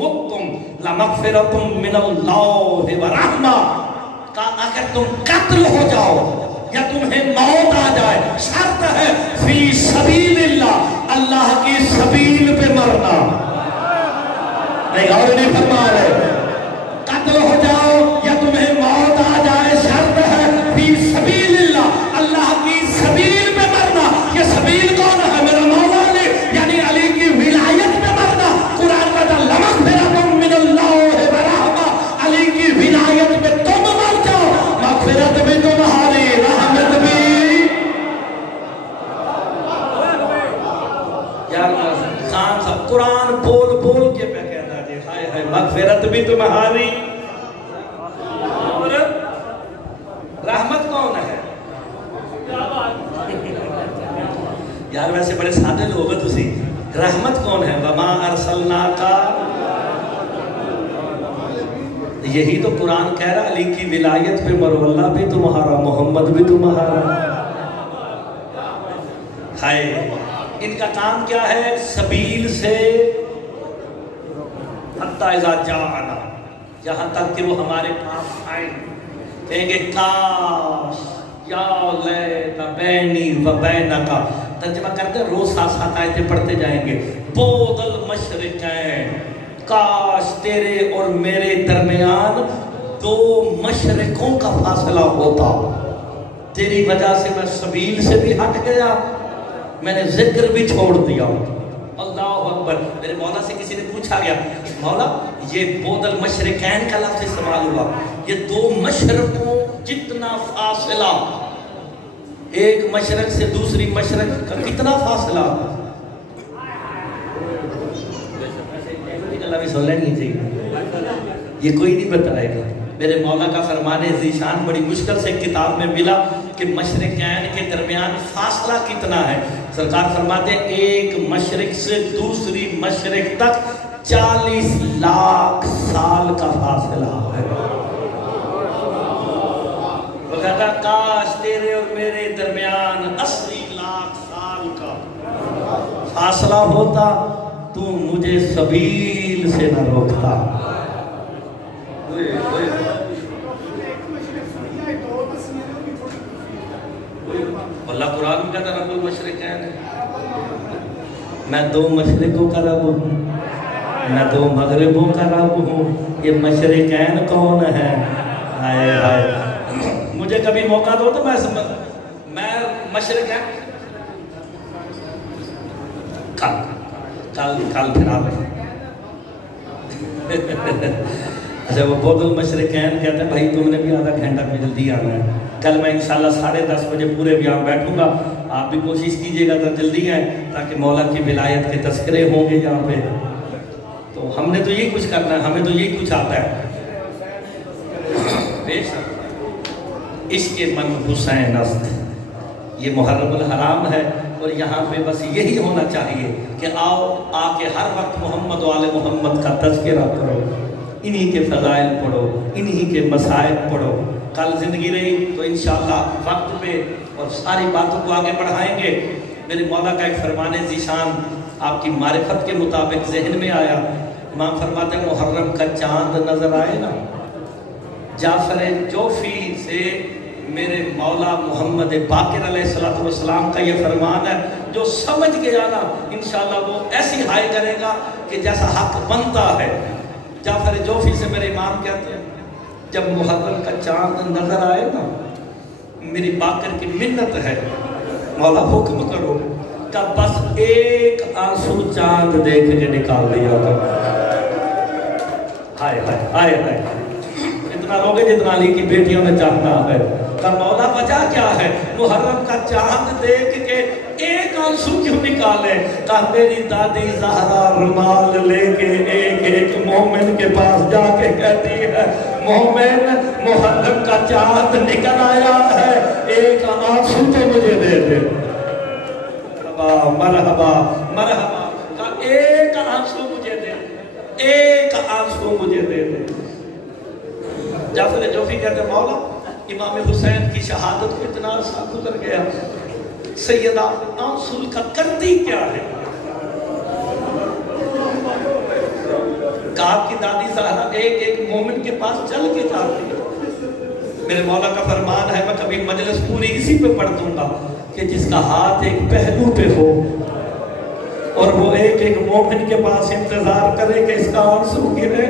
مُتُّمْ لَمَغْفِرَةٌ مِّنَ اللَّهِ وَرَحْمَةٌ، کہ اگر تم قتل ہو جاؤ یا تمہیں موت آ جائے، شرط ہے فی سبیل اللہ، اللہ کی سبیل پہ مرنا، نہیں اور نہیں فرما رہے، قتل ہو جاؤ یا تمہیں موت آ جائے، شرط ہے فی سبیل اللہ، اللہ کی سبیل پہ مرنا۔ یہ سبیل کون ہے؟ میرا مولا علی، یعنی علی کی ولایت پہ مرنا۔ قرآن کا تھا لَمَغْفِرَةٌ مِّنَ اللَّهِ وَرَحْمَةٌ، علی کی ولایت پہ تم مر جاؤ، مغفرت بھی تمہاری، رحمت بھی۔ خان صاحب قرآن بول بول کے پہ کہتا جی ہائے ہائے، مغفرت بھی تمہاری اور رحمت کون ہے؟ یار ویسے بڑے سادے لوگ ہیں تسی، رحمت کون ہے؟ وَمَا أَرْسَلْنَاكَ، یہی تو قرآن کہہ رہا علی کی ولایت پہ مرو، اللہ بھی تمہارا، محمد بھی تمہارا۔ ہائے، ان کا کام کیا ہے؟ سبیل سے حتی اذا جاءنا، جہاں تک کہ وہ ہمارے پاس آئیں، کہیں گے کاش یا لیت بینی و بینک، ترجمہ کرتے ہیں روز 7 آیتیں پڑھتے جائیں گے، بعد المشرقین، کاش تیرے اور میرے درمیان 2 مشرقوں کا فاصلہ ہوتا، تیری وجہ سے میں سبیل سے بھی ہٹ گیا، میں نے ذکر بھی چھوڑ دیا۔ اللہ اکبر۔ میرے مولا سے کسی نے پوچھا گیا، مولا یہ بعد المشرقین کا لفظ استعمال ہوا، یہ 2 مشرقوں جتنا فاصلہ، ایک مشرق سے دوسری مشرق کا کتنا فاصلہ؟ اللہ بھی سن لینی تھی، یہ کوئی نہیں بتائے گا۔ میرے مولا کا فرمان ذیشان بڑی مشکل سے کتاب میں ملا کہ مشرقین کے درمیان فاصلہ کتنا ہے۔ سرکار فرماتے ہیں ایک مشرق سے دوسری مشرق تک 40 لاکھ سال کا فاصلہ ہے۔ وہ کہتا کاش تیرے اور میرے درمیان 80 لاکھ سال کا فاصلہ ہوتا، تو مجھے سبیل سے نہ روکتا۔ اللہ قرآن میں کہتا رب المشرقین، میں 2 مشرقوں کا رب ہوں، میں 2 مغربوں کا رب ہوں، یہ مشرقین کون ہے؟ ہائے ہائے، مجھے کبھی موقع دو تو میں مشرقین کل پھر آپ اچھا وہ بعد المشرقین کہتے ہیں بھائی تم نے بھی آدھا گھنٹہ پہ جلدی آنا ہے، کل میں انشاءاللہ 10:30 بجے پورے بیان بیٹھوں گا، آپ بھی کوشش کیجئے گا تو جلدی آئیں تاکہ مولا کی ولایت کے تذکرے ہوں گے یہاں پہ۔ تو ہم نے تو یہی کچھ کرنا ہے، ہمیں تو یہی کچھ آتا ہے۔ بے شک عشق من حسین است، یہ محرم الحرام ہے، اور یہاں پہ بس یہی ہونا چاہیے کہ آؤ آ کے ہر وقت محمد و آل محمد کا تذکرہ کرو، انہی کے فضائل پڑھو، انہی کے مسائل پڑھو۔ کل زندگی رہی تو انشاءاللہ وقت پہ اور ساری باتوں کو آگے بڑھائیں گے۔ میرے مولا کا ایک فرمان ذیشان آپ کی معرفت کے مطابق ذہن میں آیا۔ امام فرماتے ہیں محرم کا چاند نظر آئے نا، جعفر جوفی سے میرے مولا محمد باقر علیہ السلام کا یہ فرمان ہے، جو سمجھ گیا نا انشاءاللہ وہ ایسی ہائے کرے گا کہ جیسا حق بنتا ہے۔ جعفر جوفی سے میرے امام کہتے ہیں جب محرم کا چاند نظر آئے نا، میری باقر کی منت ہے مولا حکم کرو کہ بس ایک آنسو چاند دیکھ کے نکال دیا تھا۔ ہائے ہائے ہائے ہائے، اتنا روگے جتنا علی کی بیٹیوں نے چاہنا ہے۔ کہ مولا وجہ کیا ہے؟ محرم کا چاند دیکھ کے ایک آنسو کیوں نکالے؟ کہ میری دادی زہرا رومال لے کے ایک ایک مومن کے پاس جا کے کہتی ہے مومن محرم کا چاند نکل آیا ہے، ایک آنسو تو مجھے دے دے۔ مرحبا مرحبا، کہ ایک آنسو مجھے دے دے، ایک آنسو مجھے دے دے۔ جعفر جوفی کہتے ہیں مولا امام حسین کی شہادت کو اتنا عرصہ گزر گیا، سیدہ آنسو کا کرتی کیا ہے؟ کہ آپ کی دادی زہرا ایک ایک مومن کے پاس چل کے جاتی ہے۔ میرے مولا کا فرمان ہے، میں کبھی مجلس پوری اسی پہ پڑھ دوں گا کہ جس کا ہاتھ ایک پہلو پہ ہو اور وہ ایک ایک مومن کے پاس انتظار کرے کہ اس کا آنسو گرے،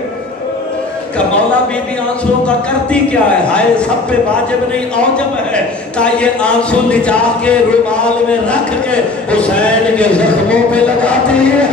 کہ مولا بی بی آنسو کا کرتی کیا ہے؟ ہائے سب پہ واجب نہیں اوجب ہے کہ یہ آنسو لجا کے رومال میں رکھ کے حسین کے زخموں پہ لگاتے ہیں،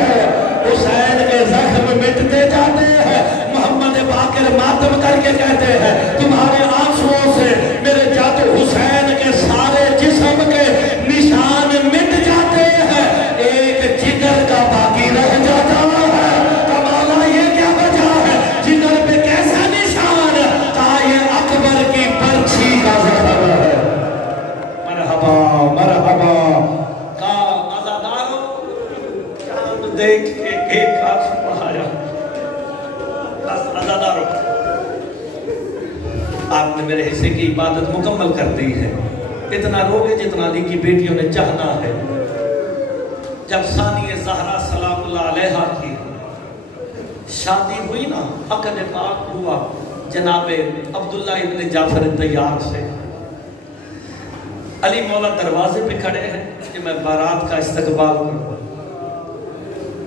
حسین کے زخم مٹتے جاتے ہیں۔ محمد باقر ماتم کر کے کہتے ہیں تمہارے آنسوؤں سے میرے جد حسین کے سارے جسم کے نشان مٹ جاتے ہیں، ایک جگر کا باقی رہ جاتا ہے۔ کمالا یہ کیا وجہ ہے؟ جگر پہ کیسا نشان کا یہ اکبر کی برچھی کا زخم ہے۔ مرحبا مرحبا، کا آزاداروں چاند دیکھ کے ایک آنسو بہایا۔ آزاداروں آپ نے میرے حصے کی عبادت مکمل کر دی ہے، اتنا روگے جتنا علی کی بیٹیوں نے چاہنا ہے۔ جب ثانی زہرا سلام اللہ علیہا کی شادی ہوئی نا، عقد پاک ہوا جناب عبداللہ ابن جعفر طیار سے، علی مولا دروازے پہ کھڑے ہیں کہ میں بارات کا استقبال کروں۔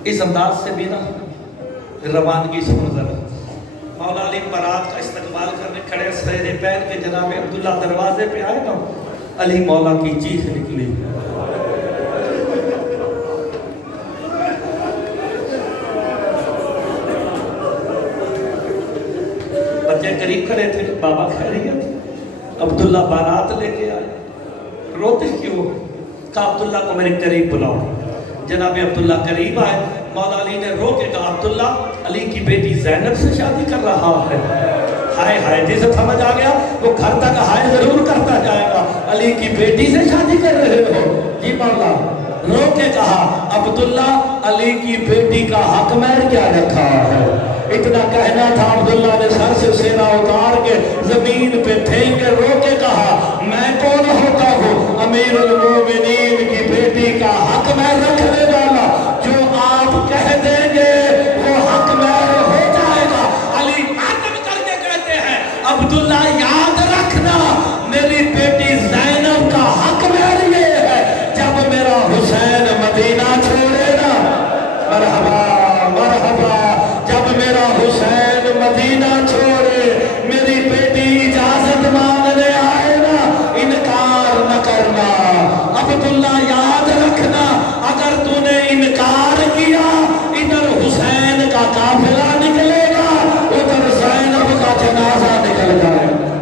اس انداز سے بھی نا روانگی سن ذرا، مولا علی بارات کا استقبال کرنے کھڑے، سہرے پہن کے جناب عبداللہ دروازے پہ آئے نا، علی مولا کی چیخ نکلی، بچے قریب کھڑے تھے، بابا خیریت؟ عبداللہ بارات لے کے آئے، روتے کیوں؟ کہا عبداللہ کو میرے قریب بلاؤ۔ جناب عبداللہ قریب آئے، مولا علی نے رو کے کہا عبداللہ علی کی بیٹی زینب سے شادی کر رہا ہے۔ ہائے ہائے، جسے سمجھ آ گیا وہ گھر تک ہائے ضرور کرتا جائے گا، علی کی بیٹی سے شادی کر رہے ہو؟ جی مولا۔ رو کے کہا عبداللہ علی کی بیٹی کا حق میں کیا رکھا ہے؟ اتنا کہنا تھا، عبداللہ نے سر سے سینہ اتار کے زمین پہ پھینک کے رو کے کہا میں کون ہوتا ہوں؟ امیر المومنین کی بیٹی کا حق میں رکھنے والا، جو آپ کہہ دیں گے وہ حق میں ہو جائے گا۔ علی ماتم کر کے کہتے ہیں عبداللہ یاد رکھنا میری بیٹی زینب کا حق میں یہ ہے، جب میرا حسین مدینہ چھوڑے نا، مرحبا مرحبا، جب میرا حسین مدینہ چھوڑے میری بیٹی اجازت مانگنے آئے نا، انکار نہ کرنا۔ عبداللہ یاد رکھنا اگر تو نے انکار کیا ادھر حسین کا قافلہ نکلے گا، ادھر زینب کا جنازہ نکل جائے گا۔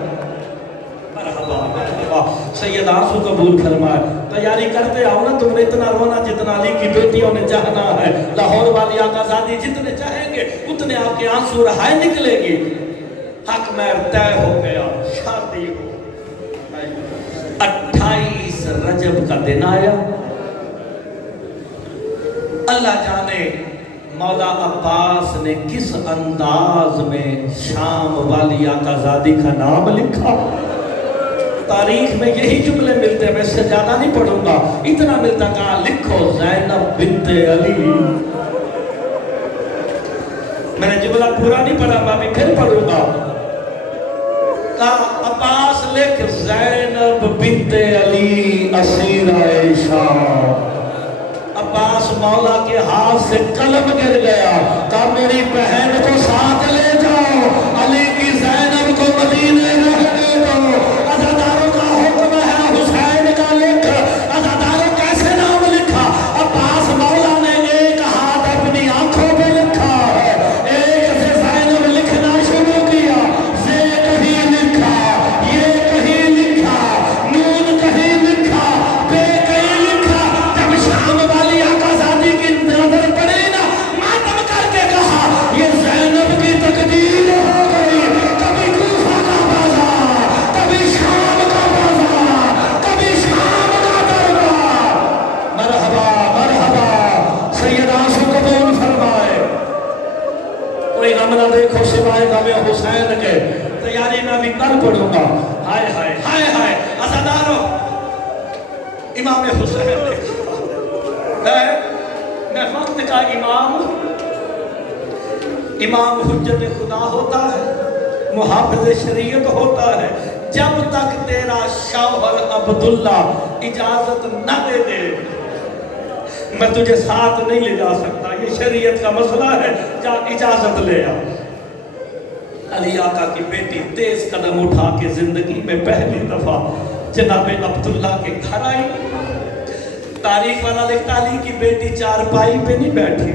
مرحبا مرحبا، سید آنسو قبول فرمائے، تیاری کرتے آؤ نا، تم نے اتنا رونا جتنا علی کی بیٹیوں نے چاہنا ہے، لاہور والی آقا زادی جتنے چاہیں گے اتنے آپ کے آنسو رہائے نکلے گی۔ حق مہر طے ہو گیا، شادی ہو۔ 28 رجب کا دن آیا، اللہ جانے مولا عباس نے کس انداز میں شام والی آقا زادی کا نام لکھا۔ تاریخ میں یہی جملے ملتے ہیں، میں اس سے زیادہ نہیں پڑھوں گا، اتنا ملتا کہا لکھو زینب بنت علی۔ میں نے جملہ پورا نہیں پڑھا، میں ابھی پھر پڑھوں گا۔ کہا عباس لکھ زینب بنت علی اسیرہ شام۔ عباس مولا کے ہاتھ سے قلم گر گیا، کہا میری بہن کو ساتھ لے جاؤ، علی کی زینب کو مدینے رہنے دو۔ عزاداروں کا حکم ہے حسین کا لکھ۔ عزاداروں کیسے نام لکھا؟ عباس مولا نے ایک ہاتھ اپنی آنکھوں پہ لکھا ہے، ایک سے زینب لکھنا شروع کیا، سے کہیں لکھا، یہ کہیں لکھا، نون کہیں لکھا، بے کہیں لکھا۔ جب شام والی آقا زادی کی نظر پڑی نا، ماتم کر کے کہا یہ زینب کی تقدیر ہو گئی۔ کبھی کوفہ کا بازار، کبھی شام کا بازار، کبھی شام کا دربار۔ مرحبا مرحبا، سیدہ کو قبول فرمائے۔ کوئی غم نہ دیکھو سوائے غم حسین کے، تیاری میں بھی کل پڑھوں گا۔ ہائے ہائے ہائے ہائے، عزادارو امام حسین نے کہا میں وقت کا امام ہوں۔ امام حجت خدا ہوتا ہے، محافظ شریعت ہوتا ہے، جب تک تیرا شوہر عبداللہ اجازت نہ دے دے میں تجھے ساتھ نہیں لے جا سکتا، یہ شریعت کا مسئلہ ہے، جا اجازت لے آ۔ علی آقا کی بیٹی تیز قدم اٹھا کے زندگی میں پہلی دفعہ جناب عبداللہ کے گھر آئی۔ تاریخ والا لکھتا علی کی بیٹی چارپائی پہ نہیں بیٹھی،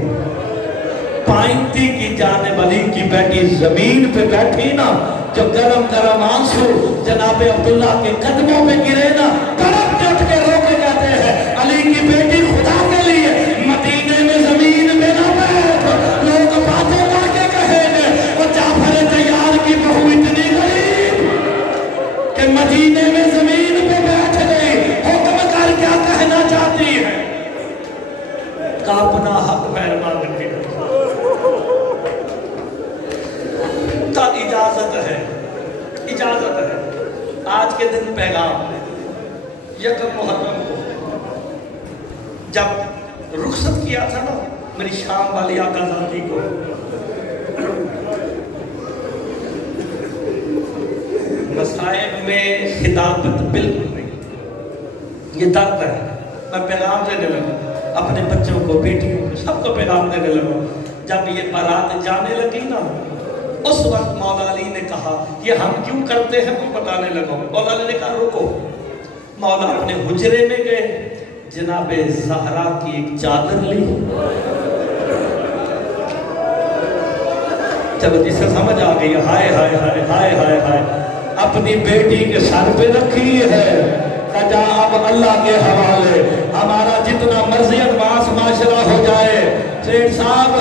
پائنتی کی جانب علی کی بیٹی زمین پہ بیٹھی نا، جو گرم گرم آنسو جناب عبداللہ کے قدموں پہ گرے نا، تڑپ اٹھ کے رو کے کہتے ہیں علی کی بیٹی خدا کے لیے مدینے میں زمین میں نہ بیٹھ، لوگ باتیں کر کے کہیں گے وہ جعفر تیار کی بہو اتنی غریب کہ مدینے میں زمین پہ بیٹھ گئی، حکم کر کیا کہنا چاہتی ہے؟ کہ اپنا حق مہر مانگتی ہے، کا اجازت ہے، اجازت ہے۔ آج کے دن پیغام یکم محرم کو جب رخصت کیا تھا نا میری شام والی آقا زادی کو، مسائب میں خطابت بالکل نہیں، یہ درد ہے۔ میں پیغام دینے لگا اپنے بچوں کو، بیٹیوں کو، سب کو پیغام دینے لگا۔ جب یہ بارات جانے لگی نا، اس وقت مولا علی نے کہا یہ ہم کیوں کرتے ہیں وہ بتانے لگا۔ مولا علی نے کہا رکو۔ مولا اپنے حجرے میں گئے، جناب زہرا کی ایک چادر لی، چلو جسے سمجھ آ گئی، ہائے ہائے ہائے ہائے ہائے ہائے، اپنی بیٹی کے سر پہ رکھی ہے، کہا اب اللہ کے حوالے، ہمارا جتنا مرضی ادواس معاشرہ ہو جائے، سیٹ صاحب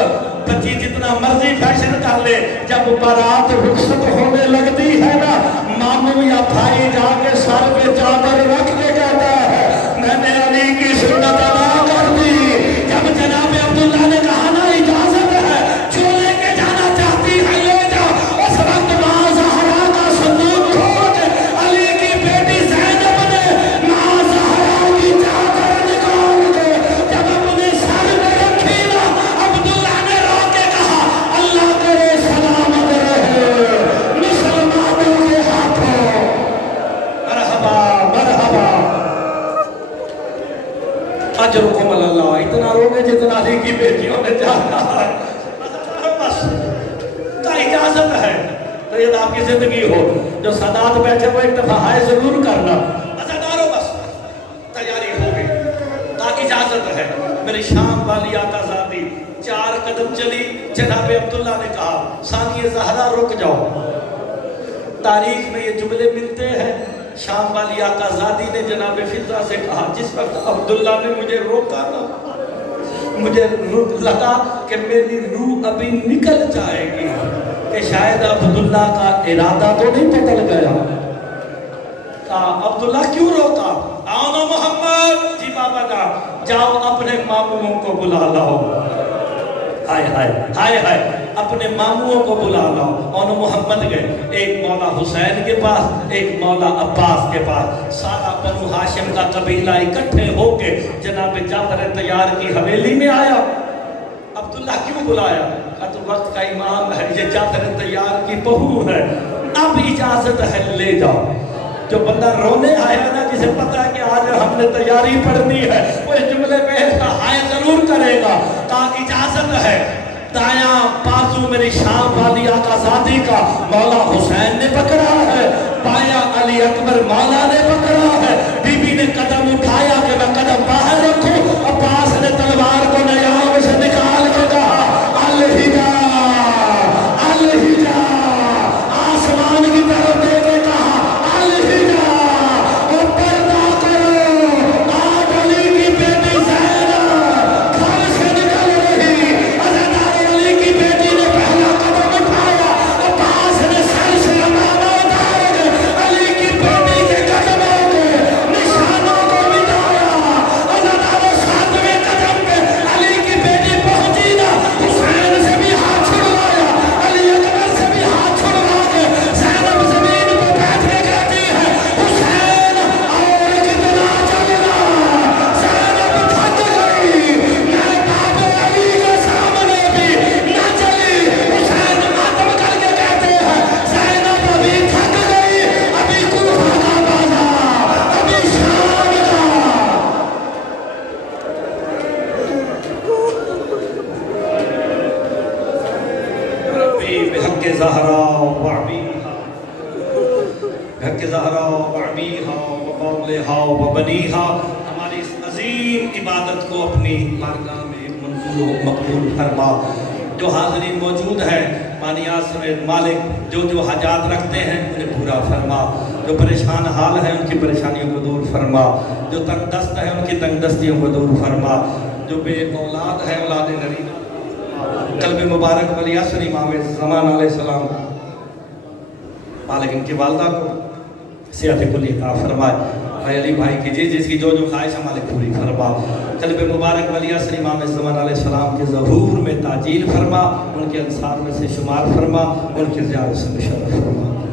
بچی جتنا مرضی فیشن کر لے، جب بارات رخصت ہونے لگتی ہے نا، ماموں یا بھائی جا کے سر پہ چادر رکھ کے کہتا ہے میں نے علی کی سنت ادا کر دی۔ جب جناب عبداللہ نے کہا نا اجازت ہے، جو لے کے جانا چاہتی ہے لے جاؤ، اس وقت ماں زہرا کا صندوق کھول کے علی کی بیٹی زینب نے ماں زہرا کی چادر نکال کے جب اپنے سر پہ رکھی نا، عبداللہ نے رو کے کہا اللہ کرے سلامت رہے مسلمانوں کے ہاتھوں۔ مرحبا مرحبا، اجرکم اللہ، اتنا رو گے جتنا علی کی بیٹیوں نے جانا ہے، بس کا اجازت ہے تو یہ آپ کی زندگی ہو۔ جو سادات بیٹھے وہ ایک دفعہ ہائے ضرور کرنا، عزادارو بس تیاری ہو گئی، کا اجازت ہے۔ میری شام والی آقا زادی 4 قدم چلی، جناب عبداللہ نے کہا ثانی زہرا رک جاؤ۔ تاریخ میں یہ جملے ملتے ہیں، شام والی آقا زادی نے جناب فضہ سے کہا جس وقت عبداللہ نے مجھے روکا نا، مجھے لگا کہ میری روح ابھی نکل جائے گی کہ شاید عبداللہ کا ارادہ تو نہیں بدل گیا. کہا عبداللہ کیوں روکا؟ آنو محمد. جی بابا کا جاؤ اپنے ماموں کو بلا لاؤ. ہائے ہائے ہائے ہائے اپنے ماموں کو بلا لاؤ. اور محمد گئے ایک مولا حسین کے پاس ایک مولا عباس کے پاس. سارا بنو ہاشم کا قبیلہ اکٹھے ہو کے جناب جعفر طیار کی حویلی میں آیا. عبداللہ کیوں بلایا؟ تو وقت کا امام ہے یہ جعفر طیار کی بہو ہے اب اجازت ہے لے جاؤ. جو بندہ رونے آیا نا جسے پتا ہے کہ آج ہم نے تیاری پڑھنی ہے وہ اس جملے پہ ہائے ضرور کرے گا. کہا اجازت ہے. دایاں بازو میری شام والی آقا زادی کا مولا حسین نے پکڑا ہے بایاں علی اکبر مولا نے پکڑا ہے. بی بی نے قدم اٹھایا کہ میں قدم باہر رکھوں. عباس نے تلوار کو نیام سے نکال کے کہا الہجا الہجا. آسمان کی طرف دے کے کہا الہجا اور پردہ کرو. آج علی کی بیٹی زینب گھر سے نکل رہی. حضرت علی کی بیٹی نے پہلا قدم اٹھایا. عباس نے سر سے امامہ اتار کے علی کی بیٹی کے قدموں کے نشانوں کو مٹایا. حضرت علی ساتویں قدم پہ علی کی بیٹی پہنچی نا حسین سے بھی ہاتھ چھڑوایا. علی اکبر سے بھی ہاتھ چھڑوا کے زینب زمین پہ بیٹھ کے کہتی ہے حسین اور کتنا چلنا. زینب تھک گئی. میں باب علی کے سامنے بھی نہ چلی. حسین ماتم کر کے کہتے ہیں زینب ابھی تھک گئی. ابھی کوفہ کا بازار ابھی شام کا. ربی بحق زہرا وعبیہا بحق زہرا وعبیہا وبولہا وبنیہا. ہماری اس عظیم عبادت کو اپنی بارگاہ میں منظور و مقبول فرما. جو حاضرین موجود ہیں مانیات سمیت مالک جو حاجات رکھتے ہیں انہیں پورا فرما. جو پریشان حال ہیں ان کی پریشانیوں کو دور فرما. جو تنگ دست ہیں ان کی تنگ دستیوں کو دور فرما. جو بے اولاد ہیں اولاد نرینہ قلب مبارک ولی عصر امام زمان علیہ السلام مالک ان کی والدہ کو صحت کلی عطا فرمائے. بھائی علی بھائی کی جس کی جو خواہش ہے مالک پوری فرما. قلب مبارک ولی عصر امام زمان علیہ السلام کے ظہور میں تعجیل فرما. ان کے انصار میں سے شمار فرما. ان کی زیارت سے مشرف فرما.